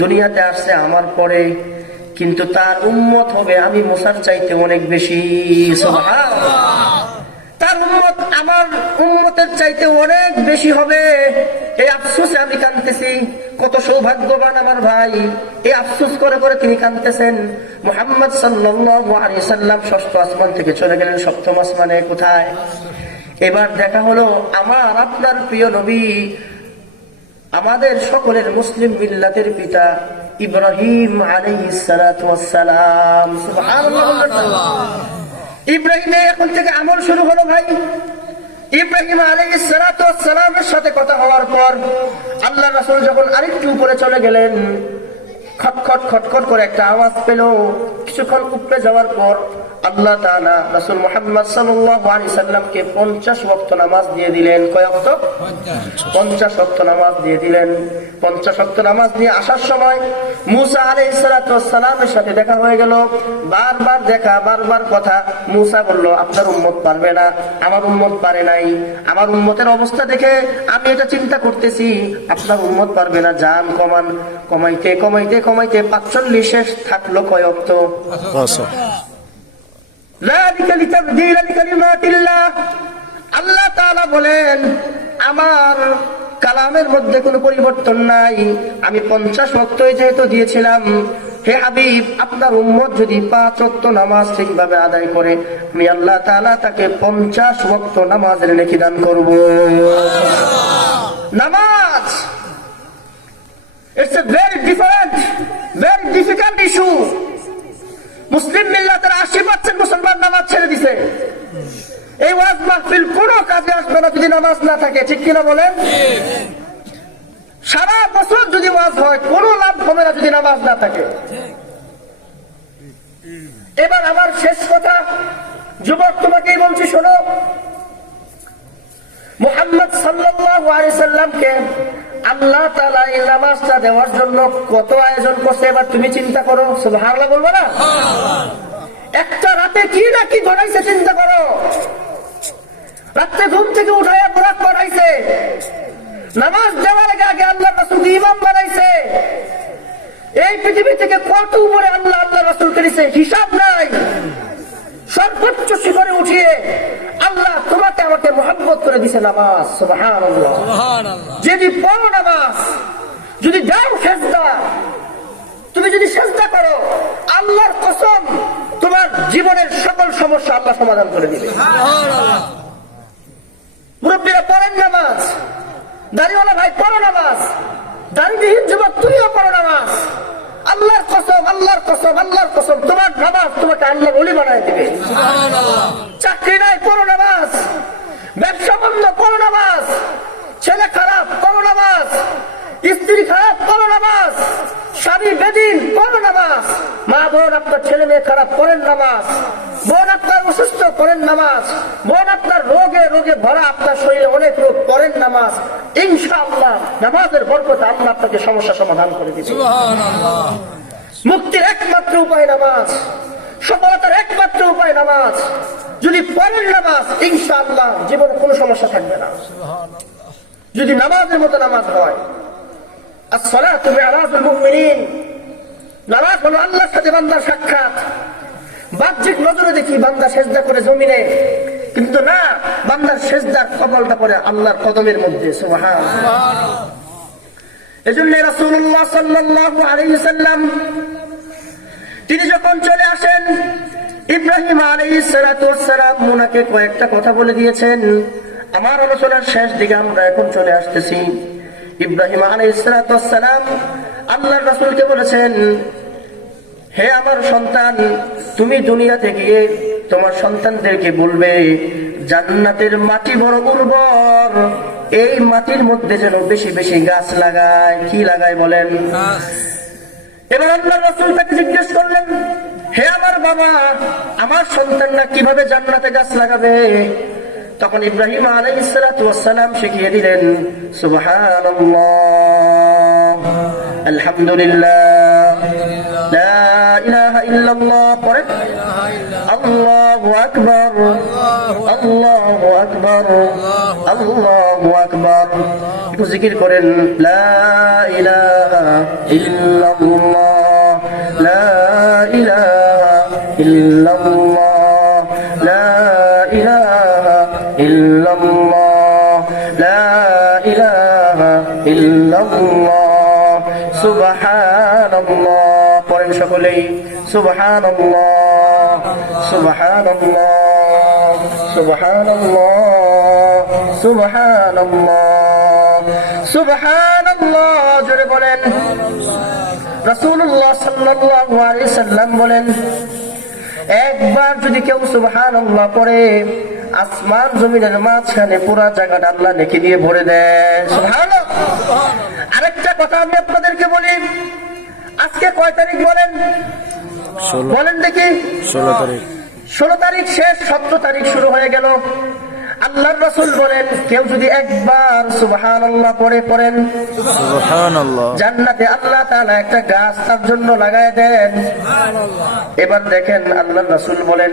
দুনিয়াতে আসছে আমার পরে, কিন্তু তার উম্মত হবে আমি মূসার চাইতে অনেক বেশি। সুবহানাল্লাহ। তার উম্মত আমার উম্মতের চাইতে অনেক বেশি হবে। এই আফসোসে আমি কাঁদতেছি। কত সৌভাগ্যবান আমার ভাই, এই আফসোস করে করে তিনি কাঁদতেছেন। মুহাম্মদ সাল্লাল্লাহু আলাইহি সাল্লাম 6ষ্ঠ আসমান থেকে চলে গেলেন 7ম আসমানে। কোথায়? এবার দেখা হলো আমার আপনার প্রিয় নবী, আমাদের সকলের মুসলিম মিল্লাতের পিতা ইব্রাহিম আলাইহিস সালাতু ওয়াস সালাম। সুবহানাল্লাহ। ইব্রাহিমের এখন থেকে আমল শুরু হলো ভাই। ইব্রাহিম আলাইহিস সালাতু ওয়াস সালামের সাথে কথা হওয়ার পর আল্লাহ রাসূল যখন আরেকটু উপরে চলে গেলেন, খটখট খটখট করে একটা আওয়াজ পেল। কিছুক্ষণ উপরে যাওয়ার পর আল্লাহ তাআলা রাসূল মুহাম্মদ সাল্লাল্লাহু আলাইহি সাল্লামকে 50 ওয়াক্ত নামাজ দিয়ে দিলেন। কয় ওয়াক্ত? 50 ওয়াক্ত নামাজ দিয়ে দিলেন। 50 ওয়াক্ত নামাজ নিয়ে আসার সময় মুসা আলাইহিস সালামের সাথে দেখা হয়ে গেল। বারবার দেখা, বারবার কথা। মুসা বলল, আপনার উম্মত পারবে না, আমার উম্মত পারে নাই। আমার উম্মতের অবস্থা দেখে আমি এটা চিন্তা করতেছি, আপনার উম্মত পারবে না, যান কমান। কমাইতে কমাইতে কমাইতে 45 শেষ থাকলো কয় ওয়াক্ত? যালিকা লিতাবদীলা লিকালিমাতিল্লাহ। আল্লাহ তাআলা বলেন, আমার কালামের মধ্যে কোনো পরিবর্তন নাই। আমি 50 ওয়াক্তই যেহেতু দিয়েছিলাম, হে হাবিব, আপনার উম্মত যদি 5 ওয়াক্ত নামাজ ঠিকভাবে আদায় করে, আমি আল্লাহ তাআলা তাকে 50 ওয়াক্ত নামাজের নেকি দান করব। নামাজ, it's a very different, very difficult issue. মুসলিম মিল্লাতের 80% মুসলমান নামাজ ছেড়ে দিছে। এই ওয়াজ মাহফিল কোনো কাজে আসবে না যদি নামাজ না থাকে, ঠিক কিনা বলেন? সারা বছর যদি ওয়াজ হয় কোনো লাভ হবে না যদি নামাজ না থাকে। এবার আমার শেষ কথা, যুবক তোমাকেই বলছি, শোনো। মুহাম্মদ সাল্লাল্লাহু আলাইহি সাল্লামকে আল্লাহ তাআলা এই নামাজটা দেওয়ার জন্য কত আয়োজন করছে, এবার তুমি চিন্তা করো। সুবহানাল্লাহ বলবো না? একটা রাতে কি না কি ঘটাইছে চিন্তা করো। রাতে ঘুম থেকে উঠাইয়া বুরাক পড়াইছে, নামাজ দেওয়ার আগে আল্লাহ রাসূলকে ইমাম বানাইছে। এই পৃথিবী থেকে কত উপরে আল্লাহ রাসূলকে দিয়েছে হিসাব নাই। সর্বোচ্চ শিখরে উঠিয়ে আল্লাহ তোমাকে আমাকে মহব্বত করে দিছে নামাজ। সুবহানাল্লাহ। যদি পড়ো নামাজ, যদি দাও সেজদা, তুমি যদি সেজদা করো, আল্লাহর কসম তোমার জীবনের সকল সমস্যা আল্লাহ সমাধান করে দিবে। মুরব্বীরা পড়েন নামাজ, দাড়িওয়ালা ভাই পড়ো নামাজ, দাড়িবিহীন যুবক তুমিও পড়ো নামাজ। আল্লাহর কসম, আল্লাহর কসম, আল্লাহর কসম, তোমার নামাজ তোমাকে আল্লাহর ওলি বানায় দিবে। চাকরি নাই, পড়ো নামাজ। ব্যবসা বন্ধ, পড়ো নামাজ। ছেলে খারাপ, পড়ো নামাজ। স্ত্রী খারাপ, পড়ো নামাজ। স্বামী বেদিন, পড়ো নামাজ। মা বোন আপনার ছেলে মেয়ে খারাপ, পড়েন নামাজ। বোন আপনার অসুস্থ, পড়েন নামাজ। বোন আপনার রোগে রোগে ভরা, আপনার শরীরে অনেক রোগ, পড়েন নামাজ। ইনশাআল্লাহ নামাজের বরকতে আল্লাহ আপনাকে সমস্যা সমাধান করে দিবে। সুবহানাল্লাহ। মুক্তির একমাত্র উপায় নামাজ, সফলতার একমাত্র উপায় নামাজ। যদি পড়েন নামাজ, ইনশাআল্লাহ জীবনে কোনো সমস্যা থাকবে না। যদি নামাজের মতো নামাজ হয়। আসসালাতু মি'রাজুল মুমিনিন। নামাজ হলো আল্লাহর সাথে বান্দার সাক্ষাৎ। বাহ্যিক নজরে দেখি বান্দা সেজদা করে জমিনে, কিন্তু না, বান্দার সেজদার কপালটা পড়ে আল্লাহর কদমের মধ্যে। সুবহানাল্লাহ। এজন্য রাসূলুল্লাহ সাল্লাল্লাহু আলাইহি সাল্লাম তিনি যখন চলে আসেন, ইব্রাহিম আলাইহিস সালাতু ওয়াস সালাম ওনাকে কয়েকটা কথা বলে দিয়েছেন। আমার আলোচনার শেষ দিকে আমরা এখন চলে আসতেছি। ইব্রাহিম আলাইহিস সালাতু ওয়াস সালাম আল্লাহর রাসূলকে বলেছেন, হে আমার সন্তান, তুমি দুনিয়াতে গিয়ে তোমার সন্তানদেরকে বলবে জান্নাতের মাটি বড় উর্বর, এই মাটির মধ্যে যেন বেশি বেশি গাছ লাগায়। কি লাগায় বলেন? এবার আল্লাহর রাসূল তাকে জিজ্ঞেস করলেন, হে আমার বাবা, আমার সন্তানরা কিভাবে জান্নাতে গাছ লাগাবে? তখন ইব্রাহিম আলাইহিস সালাতু ওয়াস সালাম শিখিয়ে দিলেন, সুবহানাল্লাহ, আলহামদুলিল্লাহ, লা ইলাহা ইল্লাল্লাহ, পড়ে আল্লাহু আকবার, আল্লাহু আকবার, আল্লাহু আকবার। একটু জিকির করেন, লা ইলাহা ইল্লাল্লাহ, লা ইলাহা ইল্লাল্লাহ, লা ইলাহা ইল্লাল্লাহ, লা ইলাহা ইল্লাল্লাহ, সুবহানাল্লাহ। পড়েন সকলেই, সুবহানাল্লাহ, সুবহানাল্লাহ, সুবহানাল্লাহ, সুবহানাল্লাহ, সুবহানাল্লাহ। জোরে বলেন। রাসূলুল্লাহ সাল্লাল্লাহু আলাইহি সাল্লাম বলেন, একবার যদি কেউ সুবহানাল্লাহ পড়ে, আসমান জমিনের মাঝখানে পুরো জায়গাটা আল্লাহ নেকি দিয়ে ভরে দেয়। সুবহানাল্লাহ। আরেকটা কথা আমি আপনাদেরকে বলি, আজকে কয় তারিখ বলেন? বলেন দেখি। 16 তারিখ। 16 তারিখ শেষ, 17 তারিখ শুরু হয়ে গেল। আল্লাহর রাসূল বলেন কেউ যদি একবার সুবহানাল্লাহ পড়েন সুবহানাল্লাহ। জান্নাতে আল্লাহ তাআলা একটা গাছ তার জন্য লাগায় দেন। এবার দেখেন আল্লাহর রাসূল বলেন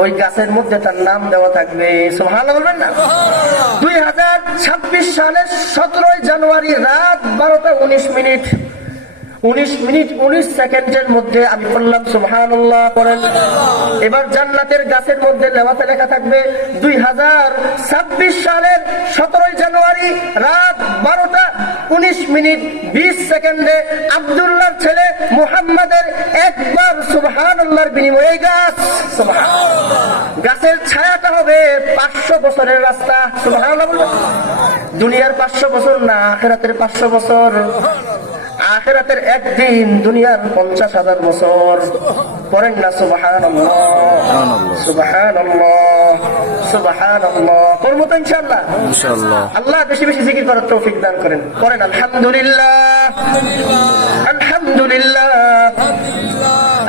ওই গাছের মধ্যে তার নাম দেওয়া থাকবে। সুবহানাল্লাহ বলবেন না? 2026 সালের 17 জানুয়ারি রাত 12টা 19 মিনিট 19 সেকেন্ডের মধ্যে আমি বললাম সুবহানাল্লাহ পড়েন। এবার জান্নাতের গাছের মধ্যে লেওয়াতে লেখা থাকবে 2026 সালের 17 জানুয়ারি রাত 12টা 19 মিনিট 20 সেকেন্ডে আব্দুল্লাহর ছেলে মুহাম্মাদের একবার সুবহানাল্লাহর বিনিময়ে গাছ সুবহানাল্লাহ। গাছের ছায়াটা হবে 500 বছরের রাস্তা। সুবহানাল্লাহ বলবেন? দুনিয়ার 500 বছর না, আখিরাতের 500 বছর। আখিরাতের একদিন, দুনিয়ার 50,000 বছর। পড়েন না সুবহানাল্লাহ সুবহানাল্লাহ সুবহানাল্লাহ। পড়বো তো ইনশাআল্লাহ? ইনশাআল্লাহ। আল্লাহ বেশি বেশি জিকির করার তৌফিক দান করেন। পড়েন আলহামদুলিল্লাহ আলহামদুলিল্লাহ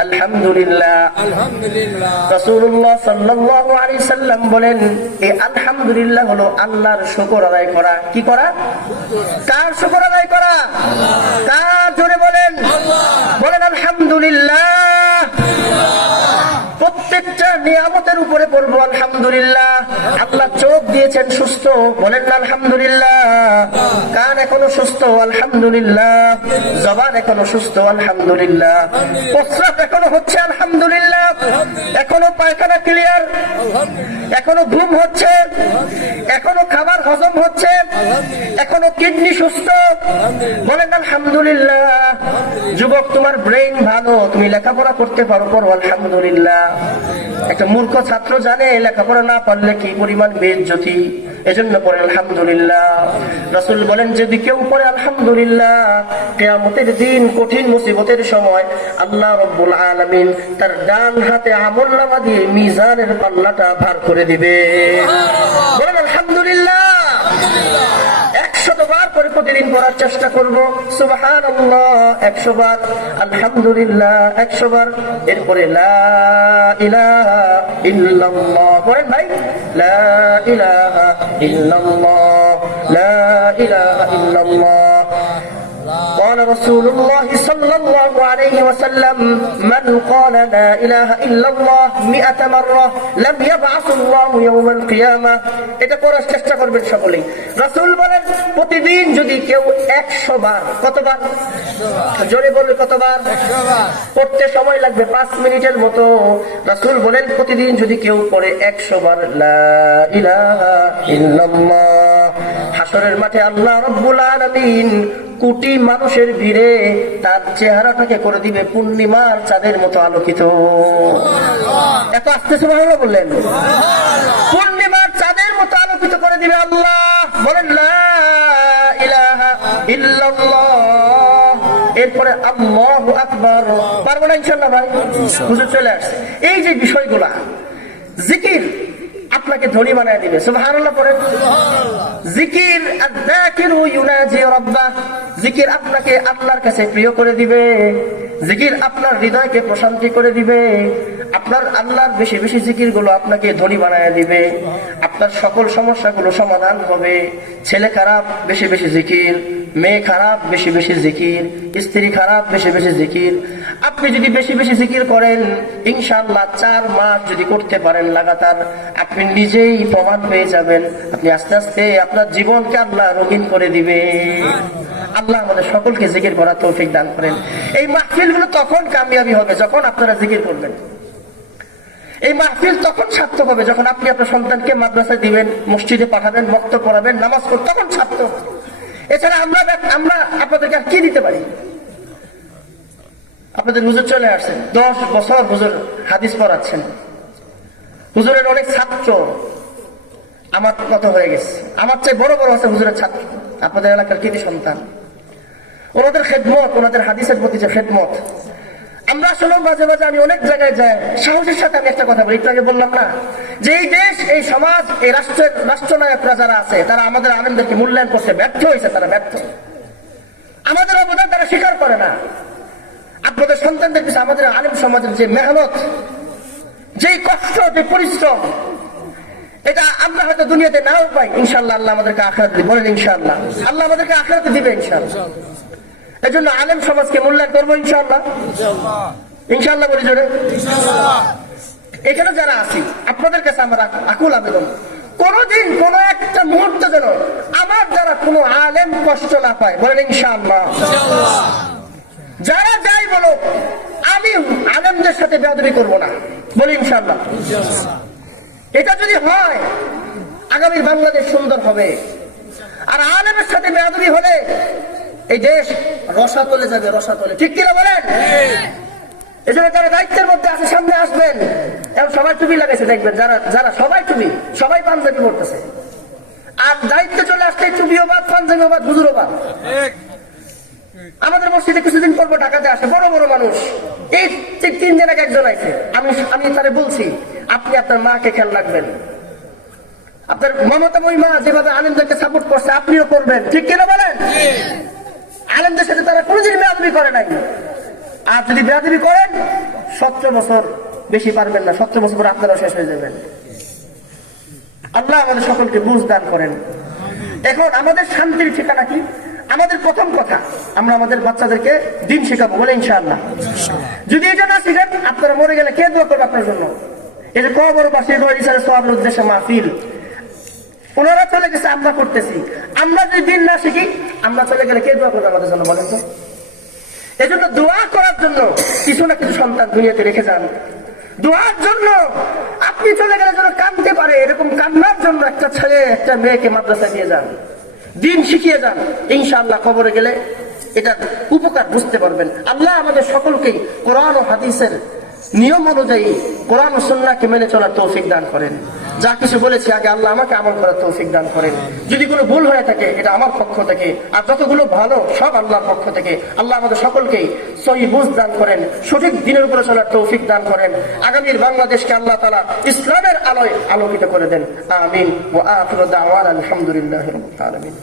আলহামদুলিল্লাহ। রাসূলুল্লাহ সাল্লাল্লাহু আলাইহি সাল্লাম বলেন এই আলহামদুলিল্লাহ হলো আল্লাহর শুকর আদায় করা। কি করা? কার শুকর আদায় করা? কার? জোরে বলেন। বলেন আলহামদুলিল্লাহ। প্রত্যেকটা নিয়ামতের উপরে পড়বো আলহামদুলিল্লাহ। আল্লাহ চোখ দিয়েছেন সুস্থ, বলেন না আলহামদুলিল্লাহ। কান এখনো সুস্থ, আলহামদুলিল্লাহ। জবান এখনো সুস্থ, আলহামদুলিল্লাহ। প্রস্রাব এখনো হচ্ছে, আলহামদুলিল্লাহ। এখনো পায়খানা ক্লিয়ার, এখনো ঘুম হচ্ছে, এখনো খাবার হজম হচ্ছে, এখনো কিডনি সুস্থ, বলেন আলহামদুলিল্লাহ। যুবক তোমার ব্রেইন ভালো, তুমি লেখাপড়া করতে পারো, পড়ো আলহামদুলিল্লাহ। একটা মূর্খ ছাত্র জানে লেখাপড়া না পারলে কি পরিমাণ বেইজ্জতি, এজন্য পড়ে আলহামদুলিল্লাহ। রাসূল বলেন যদি কেউ পড়ে আলহামদুলিল্লাহ, কিয়ামতের দিন কঠিন মুসিবতের সময় আল্লাহ রাব্বুল আলামিন তার ডান হাতে আমলনামা দিয়ে মিজানের পাল্লাটা ভার করে দিবে। বলেন আলহামদুলিল্লাহ। 100 বার করে প্রতিদিন পড়ার চেষ্টা করব। সুবহানাল্লাহ 100 বার, আলহামদুলিল্লাহ 100 বার। এরপরে লা ইলাহা ইল্লাল্লাহ পড়েন ভাই। লা ইলাহা ইল্লাল্লাহ লা ইলাহা ইল্লাল্লাহ। قال رسول الله صلى الله عليه وسلم من قال لا إله إلا الله 100 مرة لم يبعث الله يوم القيامة। এটা পড়ার চেষ্টা করবেন সকলেই। রাসূল বলেন প্রতিদিন যদি কেউ 100 বার, কতবার? জোরে বলবে কতবার? পড়তে সময় লাগবে 5 মিনিটের মতো। রাসূল বলেন প্রতিদিন যদি কেউ পড়ে 100 বার লা ইলাহা ইল্লাল্লাহ, হাসরের মাঠে আল্লাহ রাব্বুল আলামিন কোটি মানুষের ভিড়ে তার চেহারাটাকে করে দিবে পূর্ণিমার চাঁদের মতো আলোকিত। এত আস্তে সুবহানাল্লাহ বললেন? পূর্ণিমার চাঁদের মতো আলোকিত করে দিবে আল্লাহ। বলেন লা ইলাহা ইল্লাল্লাহ। এরপরে আল্লাহু আকবার। পারবো না ইনশাআল্লাহ ভাই? হুজুর চলে আসছে। এই যে বিষয়গুলা জিকির আপনাকে ধনী বানায় দিবে। সুবহানাল্লাহ পড়েন। জিকির আয-যাকিরু ইউনাজি রাব্বাহ। জিকির আপনাকে আল্লাহর কাছে প্রিয় করে দিবে। জিকির আপনার হৃদয়কে প্রশান্তি করে দিবে। আপনার আল্লাহর বেশি বেশি জিকির গুলো আপনাকে ধনী বানায় দিবে। আপনার সকল সমস্যাগুলো সমাধান হবে। ছেলে খারাপ, বেশি বেশি জিকির। মেয়ে খারাপ, বেশি বেশি জিকির। স্ত্রী খারাপ, বেশি বেশি জিকির। আপনি যদি বেশি বেশি জিকির করেন ইনশাআল্লাহ 4 মাস যদি করতে পারেন লাগাতার, আপনি নিজেই প্রমাণ পেয়ে যাবেন। আপনি আস্তে আস্তে আপনার জীবনকে আল্লাহ রঙিন করে দিবে। আল্লাহ আমাদের সকলকে জিকির করার তৌফিক দান করেন। এই মাহফিলগুলো তখন কামিয়াবি হবে যখন আপনারা জিকির করবেন। এই মাহফিল তখন সার্থক হবে যখন আপনি আপনার সন্তানকে মাদ্রাসায় দিবেন, মসজিদে পাঠাবেন, বক্তব্য পড়াবেন, নামাজ পড়বেন, তখন সার্থক। এছাড়া আমরা আপনাদেরকে আর কি দিতে পারি? আপনাদের হুজুর চলে আসছেন, 10 বছর হুজুর হাদিস পড়াচ্ছেন। হুজুরের অনেক ছাত্র আমার মতো হয়ে গেছে, আমার চেয়ে বড় বড় আছে হুজুরের ছাত্র। আপনাদের এলাকার কৃতি সন্তান, ওনাদের খেদমত, ওনাদের হাদিসের প্রতি যে খেদমত, আমরা আসলে মাঝে মাঝে আমি অনেক জায়গায় যাই, সাহসের সাথে আমি একটা কথা বলি, একটু আগে বললাম না যে এই দেশ, এই সমাজ, এই রাষ্ট্রের রাষ্ট্রনায়করা যারা আছে তারা আমাদের আলেমদেরকে মূল্যায়ন করতে ব্যর্থ হয়েছে। তারা ব্যর্থ, আমাদের অবদান তারা স্বীকার করে না। আপনাদের সন্তানদের কাছে আমাদের আলেম সমাজের যে মেহনত, যেই কষ্ট, যে পরিশ্রম, এটা আমরা হয়তো দুনিয়াতে নাও পাই, ইনশাআল্লাহ আল্লাহ আমাদেরকে আখিরাতে দিবে। বলেন ইনশাআল্লাহ, আল্লাহ আমাদেরকে আখিরাতে দিবে ইনশাআল্লাহ। এই জন্য আলেম সমাজকে মূল্যায়ন করবো ইনশাআল্লাহ, ইনশাআল্লাহ বলি জোরে। এখানে যারা আছি আপনাদের কাছে আমার আকুল আবেদন, কোনদিন কোন একটা মুহূর্ত যেন আমার দ্বারা কোনো আলেম কষ্ট না পায়। বলেন ইনশাআল্লাহ। যারা যাই বলো, আমি আলেমদের সাথে বেয়াদবি করবো না। বলি ইনশাআল্লাহ। এটা যদি হয়, আগামী বাংলাদেশ সুন্দর হবে। আর আলেমের সাথে বেয়াদবি হলে এই দেশ রসাতলে যাবে, রসাতলে। ঠিক কিনা বলেন? এজন্য যারা দায়িত্বের মধ্যে আছে সামনে আসবেন। এখন সবাই টুপি লাগাইছে, দেখবেন যারা যারা সবাই টুপি, সবাই পাঞ্জাবি পড়তেছে। আর দায়িত্বে চলে আসলে টুপিও বাদ, পাঞ্জাবিও বাদ, হুজুরও বাদ। আমাদের মসজিদে কিছুদিন পর ঢাকাতে আসে বড় বড় মানুষ। এই 3 দিন আগে একজন আইছে, আমি তারে বলছি আপনি আপনার মাকে খেয়াল রাখবেন। আপনার মমতাময়ী মা যেভাবে আলেমদেরকে সাপোর্ট করছে আপনিও করবেন। ঠিক কিনা বলেন? আলেমদের সাথে তারা কোনোদিন বেয়াদবি করে নাই। আর যদি বেয়াদবি করেন 17 বছর বেশি পারবেন না, 17 বছর পর আপনারা শেষ হয়ে যাবেন। আল্লাহ আমাদের সকলকে বুঝ দান করেন। এখন আমাদের শান্তির ঠিকানা কি? আমাদের প্রথম কথা, আমরা আমাদের বাচ্চাদেরকে দিন শেখাবো। বলে ইনশাআল্লাহ। যদি এটা না শিখেন, আপনারা মরে গেলে কে দোয়া করবে আপনার জন্য? এই যে কবরবাসী সওয়াবের উদ্দেশ্যে মাহফিল, ওনারা চলে গেছে, আমরা করতেছি। আমরা যদি দিন না শিখি, আমরা চলে গেলে কে দোয়া করবে আমাদের জন্য? বলেন তো। এই জন্য দোয়া করার জন্য কিছু না কিছু সন্তান দুনিয়াতে রেখে যান। দোয়ার জন্য আপনি চলে গেলে যেন কাঁদতে পারে, এরকম কান্নার জন্য একটা ছেলে একটা মেয়েকে মাদ্রাসায় দিয়ে যান, দিন শিখিয়ে যান। ইনশাআল্লাহ কবরে গেলে এটা উপকার বুঝতে পারবেন। আল্লাহ আমাদের সকলকেই কোরআন ও হাদিসের নিয়ম অনুযায়ী কোরআন ও সুন্নাহকে মেনে চলার তৌফিক দান করেন। যা কিছু বলেছি আগে আল্লাহ আমাকে আমল করার তৌফিক দান করেন। যদি কোনো ভুল হয়ে থাকে এটা আমার পক্ষ থেকে, আর যতগুলো ভালো সব আল্লাহর পক্ষ থেকে। আল্লাহ আমাদের সকলকেই সহি বুঝ দান করেন, সঠিক দিনের উপরে চলার তৌফিক দান করেন। আগামীর বাংলাদেশকে আল্লাহ তাআলা ইসলামের আলোয় আলোকিত করে দেন। আমিন। ওয়া আখিরু দাওয়ানা আলহামদুলিল্লাহি রাব্বিল আলামিন।